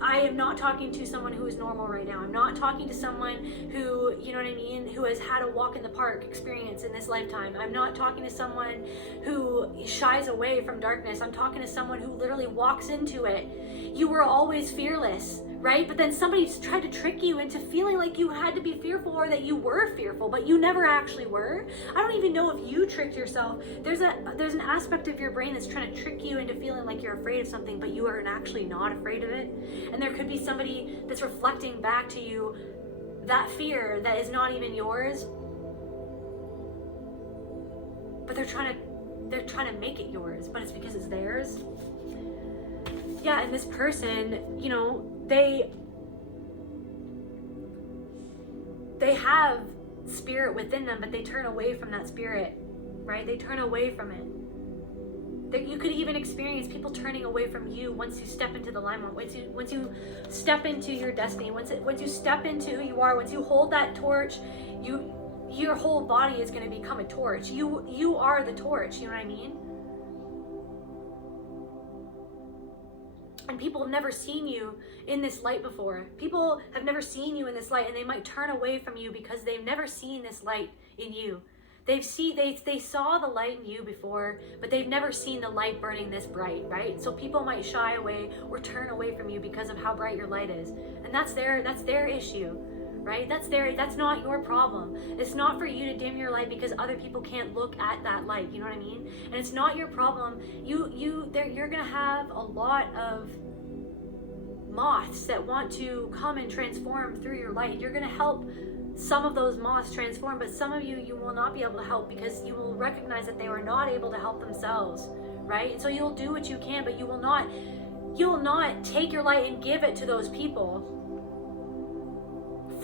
I am not talking to someone who is normal right now. I'm not talking to someone who, you know what I mean, who has had a walk in the park experience in this lifetime. I'm not talking to someone who shies away from darkness. I'm talking to someone who literally walks into it. You were always fearless, right? But then somebody tried to trick you into feeling like you had to be fearful, or that you were fearful, but you never actually were. I don't even know if you tricked yourself. There's an aspect of your brain that's trying to trick you into feeling like you're afraid of something, but you are actually not afraid of it. And there could be somebody that's reflecting back to you that fear that is not even yours, but they're trying to make it yours, but it's because it's theirs. Yeah, and this person, you know, they have spirit within them, but they turn away from that spirit, right? They turn away from it. That you could even experience people turning away from you once you step into the limelight, once you step into your destiny, once you step into who you are, once you hold that torch, your whole body is going to become a torch. You are the torch, you know what I mean? And people have never seen you in this light before. People have never seen you in this light, and they might turn away from you because they've never seen this light in you. They saw the light in you before, but they've never seen the light burning this bright, right? So people might shy away or turn away from you because of how bright your light is. And that's their issue, right? That's not your problem. It's not for you to dim your light because other people can't look at that light, you know what I mean? And it's not your problem. You're gonna have a lot of moths that want to come and transform through your light. You're gonna help some of those moths transform, but some of you will not be able to help because you will recognize that they were not able to help themselves, right? And so you'll do what you can, but you will not take your light and give it to those people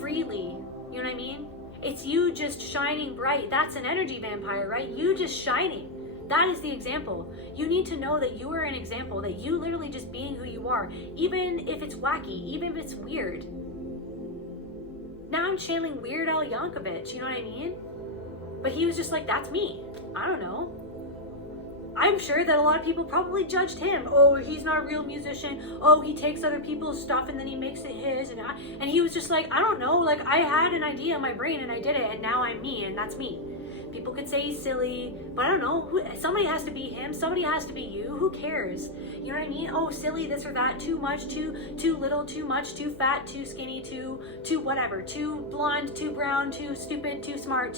freely, you know what I mean? It's you just shining bright. That's an energy vampire, right? You just shining. That is the example. You need to know that you are an example, that you literally just being who you are, even if it's wacky, even if it's weird. Now I'm channeling Weird Al Yankovic, you know what I mean? But he was just like, that's me. I don't know. I'm sure that a lot of people probably judged him. Oh, he's not a real musician. Oh, he takes other people's stuff and then he makes it his. And he was just like, I don't know. Like, I had an idea in my brain and I did it, and now I'm me, and that's me. People could say he's silly, but I don't know. Somebody has to be him. Somebody has to be you. Who cares? You know what I mean? Oh, silly, this or that. Too much, too little, too much, too fat, too skinny, too whatever. Too blonde, too brown, too stupid, too smart,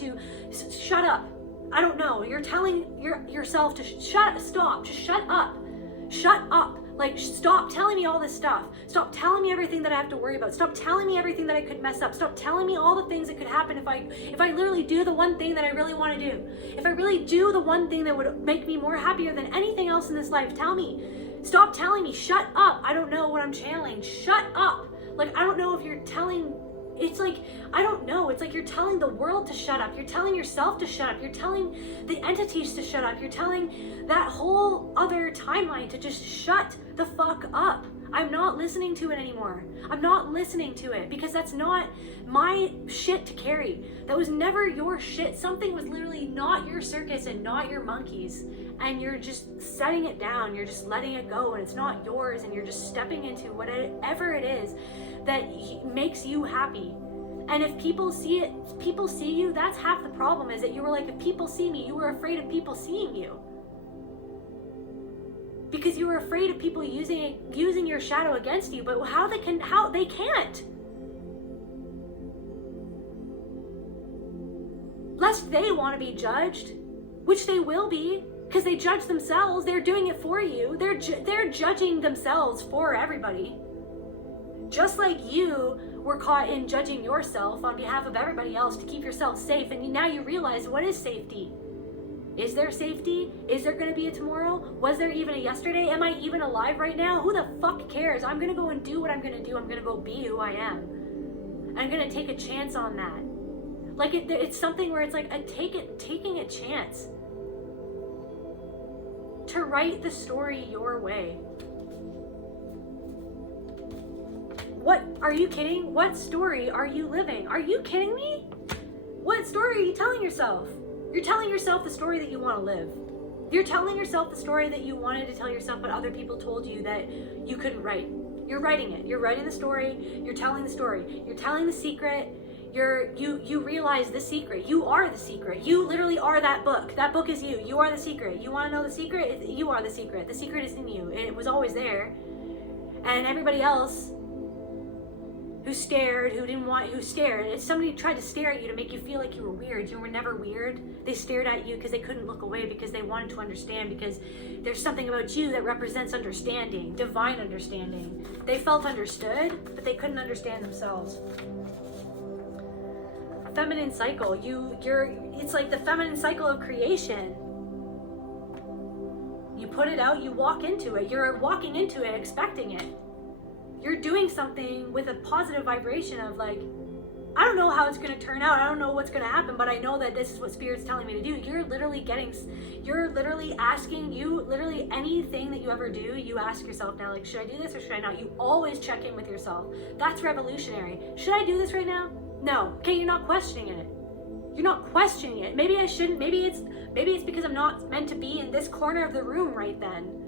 shut up. I don't know. You're telling yourself to stop. Just shut up. Shut up. Like, stop telling me all this stuff. Stop telling me everything that I have to worry about. Stop telling me everything that I could mess up. Stop telling me all the things that could happen if I literally do the one thing that I really want to do. If I really do the one thing that would make me more happier than anything else in this life, tell me. Stop telling me. Shut up. I don't know what I'm channeling. Shut up. Like, I don't know if you're telling... It's like, I don't know. It's like you're telling the world to shut up. You're telling yourself to shut up. You're telling the entities to shut up. You're telling that whole other timeline to just shut the fuck up. I'm not listening to it anymore. I'm not listening to it because that's not my shit to carry. That was never your shit. Something was literally not your circus and not your monkeys. And you're just setting it down. You're just letting it go, and it's not yours, and you're just stepping into whatever it is that makes you happy. And if people see it, people see you, that's half the problem, is that you were like, if people see me, you were afraid of people seeing you. Because you were afraid of people using your shadow against you, but how they can't. Lest they want to be judged, which they will be, because they judge themselves. They're doing it for you. They're judging themselves for everybody. Just like you were caught in judging yourself on behalf of everybody else to keep yourself safe, and now you realize, what is safety? Is there safety? Is there going to be a tomorrow? Was there even a yesterday? Am I even alive right now? Who the fuck cares? I'm going to go and do what I'm going to do. I'm going to go be who I am. I'm going to take a chance on that. Like, it's something where it's like taking a chance to write the story your way. What, are you kidding? What story are you living? Are you kidding me? What story are you telling yourself? You're telling yourself the story that you want to live. You're telling yourself the story that you wanted to tell yourself, but other people told you that you couldn't write. You're writing it. You're writing the story. You're telling the story. You're telling the secret. You realize the secret. You are the secret. You literally are that book. That book is you. You are the secret. You want to know the secret? You are the secret. The secret is in you. It was always there. And everybody else who stared, if somebody tried to stare at you to make you feel like you were weird, you were never weird. They stared at you because they couldn't look away, because they wanted to understand, because there's something about you that represents understanding, divine understanding. They felt understood, but they couldn't understand themselves. Feminine cycle, it's like the feminine cycle of creation. You put it out, you walk into it. You're walking into it expecting it. You're doing something with a positive vibration of like, I don't know how it's going to turn out. I don't know what's going to happen, but I know that this is what Spirit's telling me to do. You're literally asking, anything that you ever do, you ask yourself now, like, should I do this or should I not? You always check in with yourself. That's revolutionary. Should I do this right now? No. Okay, you're not questioning it. You're not questioning it. Maybe I shouldn't. Maybe it's because I'm not meant to be in this corner of the room right then.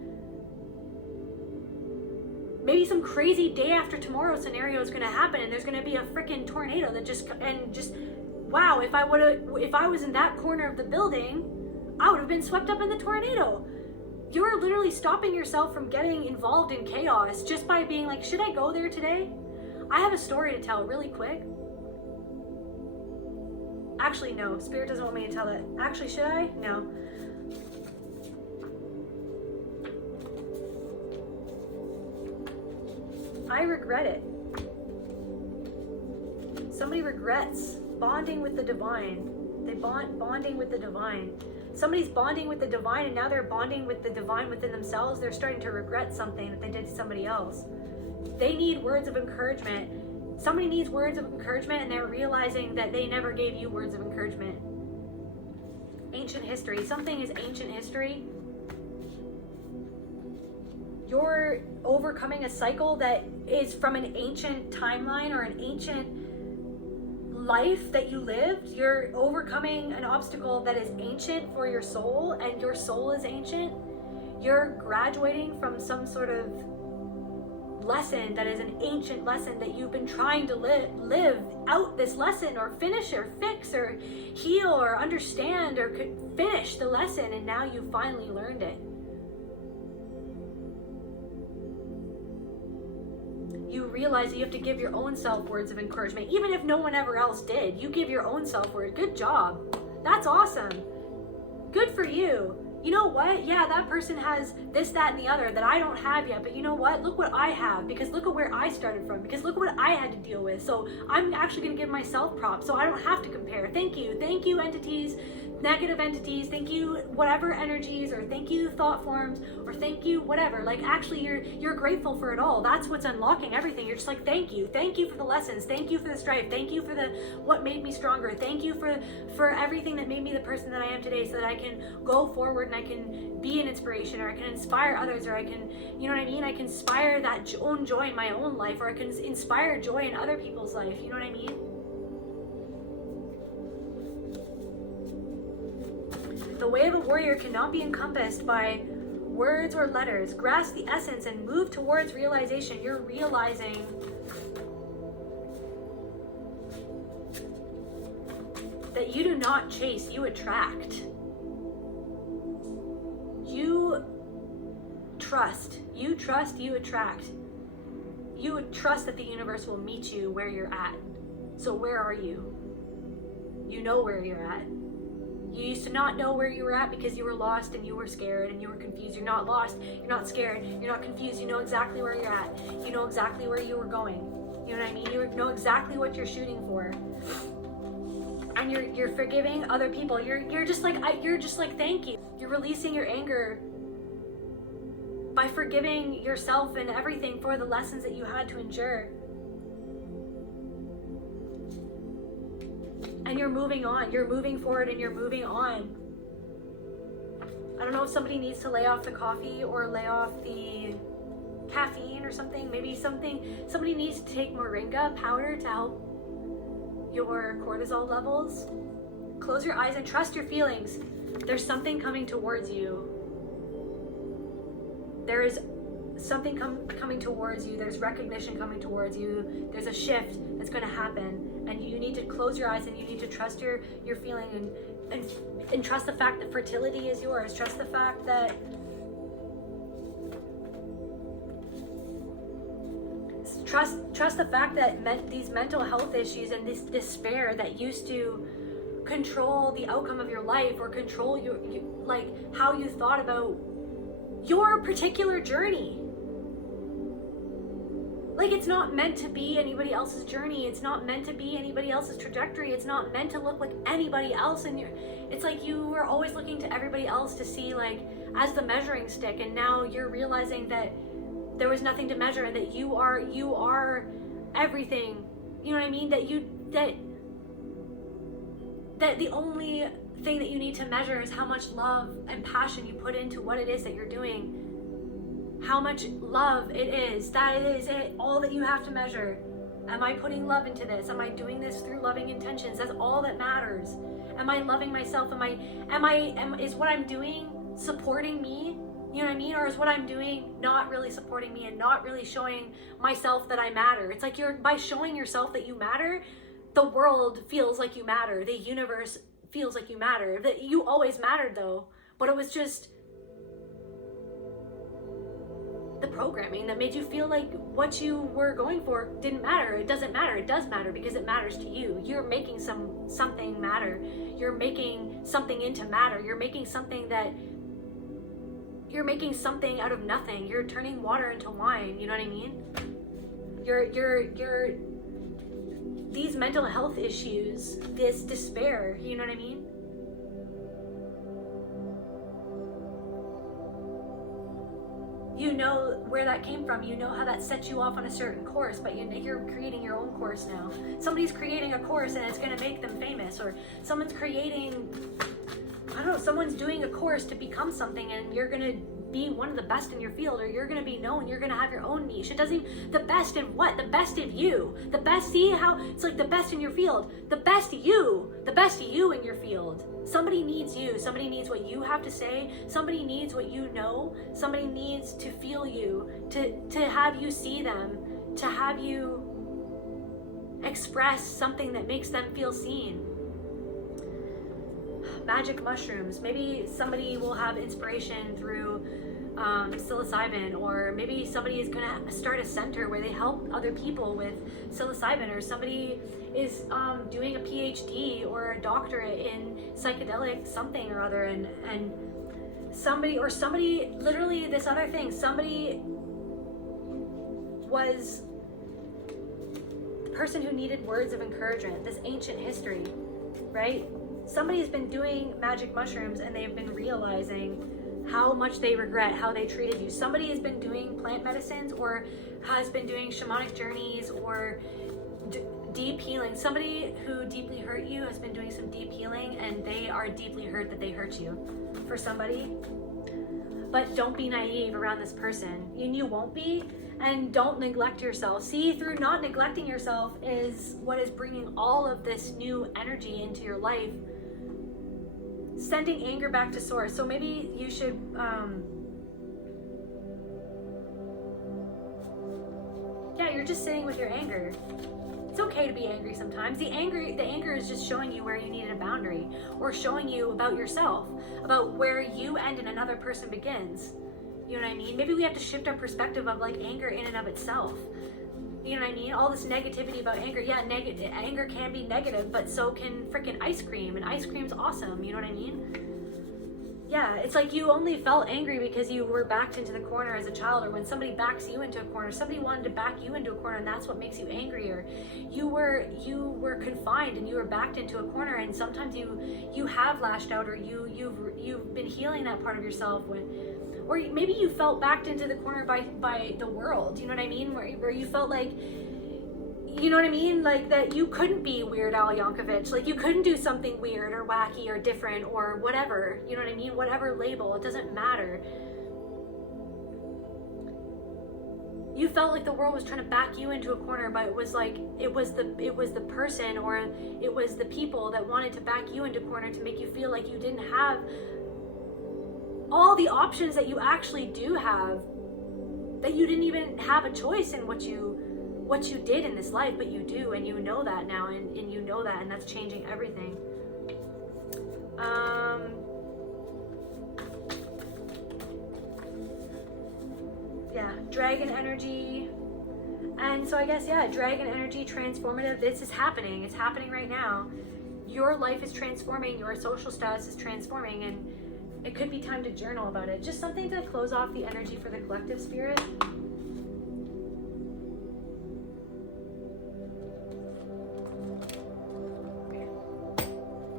Maybe some crazy day after tomorrow scenario is going to happen and there's going to be a freaking tornado that wow, if I was in that corner of the building, I would have been swept up in the tornado. You're literally stopping yourself from getting involved in chaos just by being like, should I go there today? I have a story to tell really quick. Actually, no, Spirit doesn't want me to tell it. Actually, should I? No. I regret it. Somebody regrets bonding with the divine. They bonding with the divine. Somebody's bonding with the divine and now they're bonding with the divine within themselves. They're starting to regret something that they did to somebody else. They need words of encouragement. Somebody needs words of encouragement and they're realizing that they never gave you words of encouragement. Ancient history. Something is ancient history. You're overcoming a cycle that is from an ancient timeline or an ancient life that you lived. You're overcoming an obstacle that is ancient for your soul, and your soul is ancient. You're graduating from some sort of lesson that is an ancient lesson that you've been trying to live out this lesson, or finish or fix or heal or understand or finish the lesson, and now you finally learned it. You realize that you have to give your own self words of encouragement. Even if no one ever else did, you give your own self word. Good job. That's awesome. Good for you. You know what? Yeah, that person has this, that, and the other that I don't have yet. But you know what? Look what I have. Because look at where I started from. Because look what I had to deal with. So I'm actually going to give myself props. So I don't have to compare. Thank you. Thank you, entities. Negative entities, thank you whatever energies, or thank you thought forms, or thank you whatever. Like, actually you're grateful for it all. That's what's unlocking everything. You're just like, thank you for the lessons, thank you for the strife, thank you for the what made me stronger, thank you for everything that made me the person that I am today, so that I can go forward and I can be an inspiration, or I can inspire others, or I can, you know what I mean, I can inspire that own joy in my own life, or I can inspire joy in other people's life. You know what I mean? The way of a warrior cannot be encompassed by words or letters. Grasp the essence and move towards realization. You're realizing that you do not chase, you attract. You trust, you attract. You trust that the universe will meet you where you're at. So where are you? You know where you're at. You used to not know where you were at because you were lost and you were scared and you were confused. You're not lost, you're not scared, you're not confused. You know exactly where you're at. You know exactly where you were going. You know what I mean? You know exactly what you're shooting for. And you're forgiving other people. You're just like thank you. You're releasing your anger by forgiving yourself and everything for the lessons that you had to endure. And you're moving on, you're moving forward, and you're moving on. I don't know if somebody needs to lay off the coffee or lay off the caffeine or something. Maybe somebody needs to take moringa powder to help your cortisol levels. Close your eyes and trust your feelings. There's something coming towards you. There is something coming towards you. There's recognition coming towards you. There's a shift that's going to happen. And you need to close your eyes and you need to trust your feeling and trust the fact that fertility is yours. Trust the fact that trust the fact that these mental health issues and this despair that used to control the outcome of your life, or control your like how you thought about your particular journey. Like, it's not meant to be anybody else's journey. It's not meant to be anybody else's trajectory. It's not meant to look like anybody else. And it's like you were always looking to everybody else to see, like, as the measuring stick. And now you're realizing that there was nothing to measure, and that you are everything. You know what I mean? That that the only thing that you need to measure is how much love and passion you put into what it is that you're doing. How much love it is. That is it. All that you have to measure. Am I putting love into this? Am I doing this through loving intentions? That's all that matters. Am I loving myself? Is what I'm doing supporting me? You know what I mean? Or is what I'm doing not really supporting me and not really showing myself that I matter? It's like by showing yourself that you matter, the world feels like you matter. The universe feels like you matter. That you always mattered though, but it was just the programming that made you feel like what you were going for didn't matter. It doesn't matter. It does matter because it matters to you. You're making something matter. You're making something into matter. You're making something out of nothing. You're turning water into wine. You know what I mean? You're these mental health issues, this despair, you know what I mean? You know where that came from. You know how that set you off on a certain course, but you're creating your own course now. Somebody's creating a course and it's going to make them famous, or someone's creating, I don't know, someone's doing a course to become something, and you're going to be one of the best in your field, or you're going to be known, you're going to have your own niche. It doesn't even, the best in what? The best of you. The best, see how it's like the best in your field. The best you in your field. Somebody needs you. Somebody needs what you have to say. Somebody needs what you know. Somebody needs to feel you, to have you see them, to have you express something that makes them feel seen. Magic mushrooms. Maybe somebody will have inspiration through psilocybin, or maybe somebody is going to start a center where they help other people with psilocybin, or somebody is doing a PhD or a doctorate in psychedelic something or other, and somebody literally this other thing, somebody was the person who needed words of encouragement, this ancient history, right? Somebody's been doing magic mushrooms and they've been realizing how much they regret how they treated you. Somebody has been doing plant medicines, or has been doing shamanic journeys, or deep healing. Somebody who deeply hurt you has been doing some deep healing, and they are deeply hurt that they hurt you. For somebody. But don't be naive around this person. You won't be. And don't neglect yourself. See, through not neglecting yourself is what is bringing all of this new energy into your life. Sending anger back to source. So maybe you should you're just sitting with your anger. It's okay to be angry sometimes. The anger is just showing you where you needed a boundary, or showing you about yourself, about where you end and another person begins. You know what I mean? Maybe we have to shift our perspective of like anger in and of itself. You know what I mean? All this negativity about anger. Yeah, anger can be negative, but so can freaking ice cream, and ice cream's awesome. You know what I mean? Yeah, it's like you only felt angry because you were backed into the corner as a child, or when somebody backs you into a corner, somebody wanted to back you into a corner, and that's what makes you angry. Or you were confined and you were backed into a corner, and sometimes you have lashed out, or you've been healing that part of yourself or maybe you felt backed into the corner by the world, you know what I mean? Where you felt like, you know what I mean? Like that you couldn't be Weird Al Yankovic. Like you couldn't do something weird or wacky or different or whatever. You know what I mean? Whatever label, it doesn't matter. You felt like the world was trying to back you into a corner, but it was the person, or it was the people that wanted to back you into a corner to make you feel like you didn't have all the options that you actually do have, that you didn't even have a choice in what you did in this life, but you do, and you know that now, and you know that, and that's changing everything. Dragon energy. And so I guess, dragon energy, transformative. This is happening. It's happening right now. Your life is transforming. Your social status is transforming, and it could be time to journal about it. Just something to close off the energy for the collective spirit.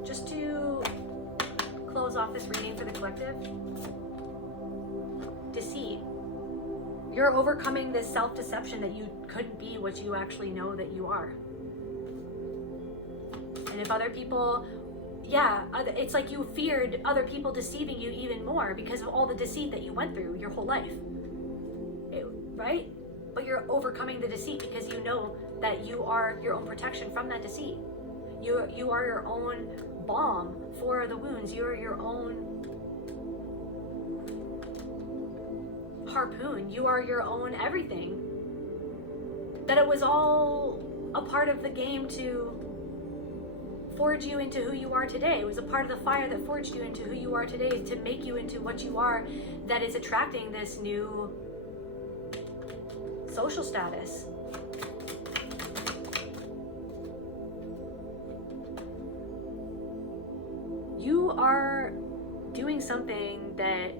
Just to close off this reading for the collective. Deceit. You're overcoming this self-deception that you couldn't be what you actually know that you are. And if other people, it's like you feared other people deceiving you even more because of all the deceit that you went through your whole life. Right? But you're overcoming the deceit because you know that you are your own protection from that deceit. You are your own balm for the wounds. You are your own harpoon. You are your own everything. That it was all a part of the game to forge you into who you are today. It was a part of the fire that forged you into who you are today, to make you into what you are, that is attracting this new social status. You are doing something that,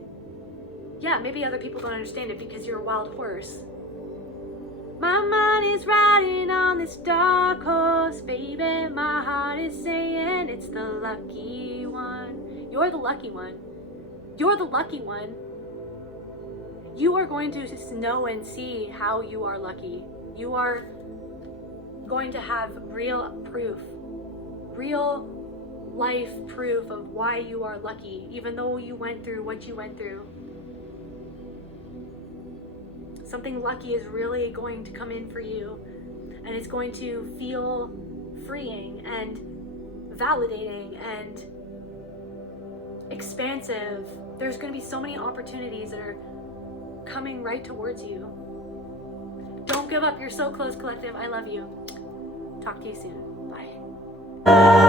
maybe other people don't understand it because you're a wild horse. My mind is riding on this dark horse, baby. My heart is saying it's the lucky one. You're the lucky one. You're the lucky one. You are going to know and see how you are lucky. You are going to have real proof, real life proof of why you are lucky, even though you went through what you went through. Something lucky is really going to come in for you, and it's going to feel freeing and validating and expansive. There's going to be so many opportunities that are coming right towards you. Don't give up. You're so close, collective. I love you. Talk to you soon. Bye.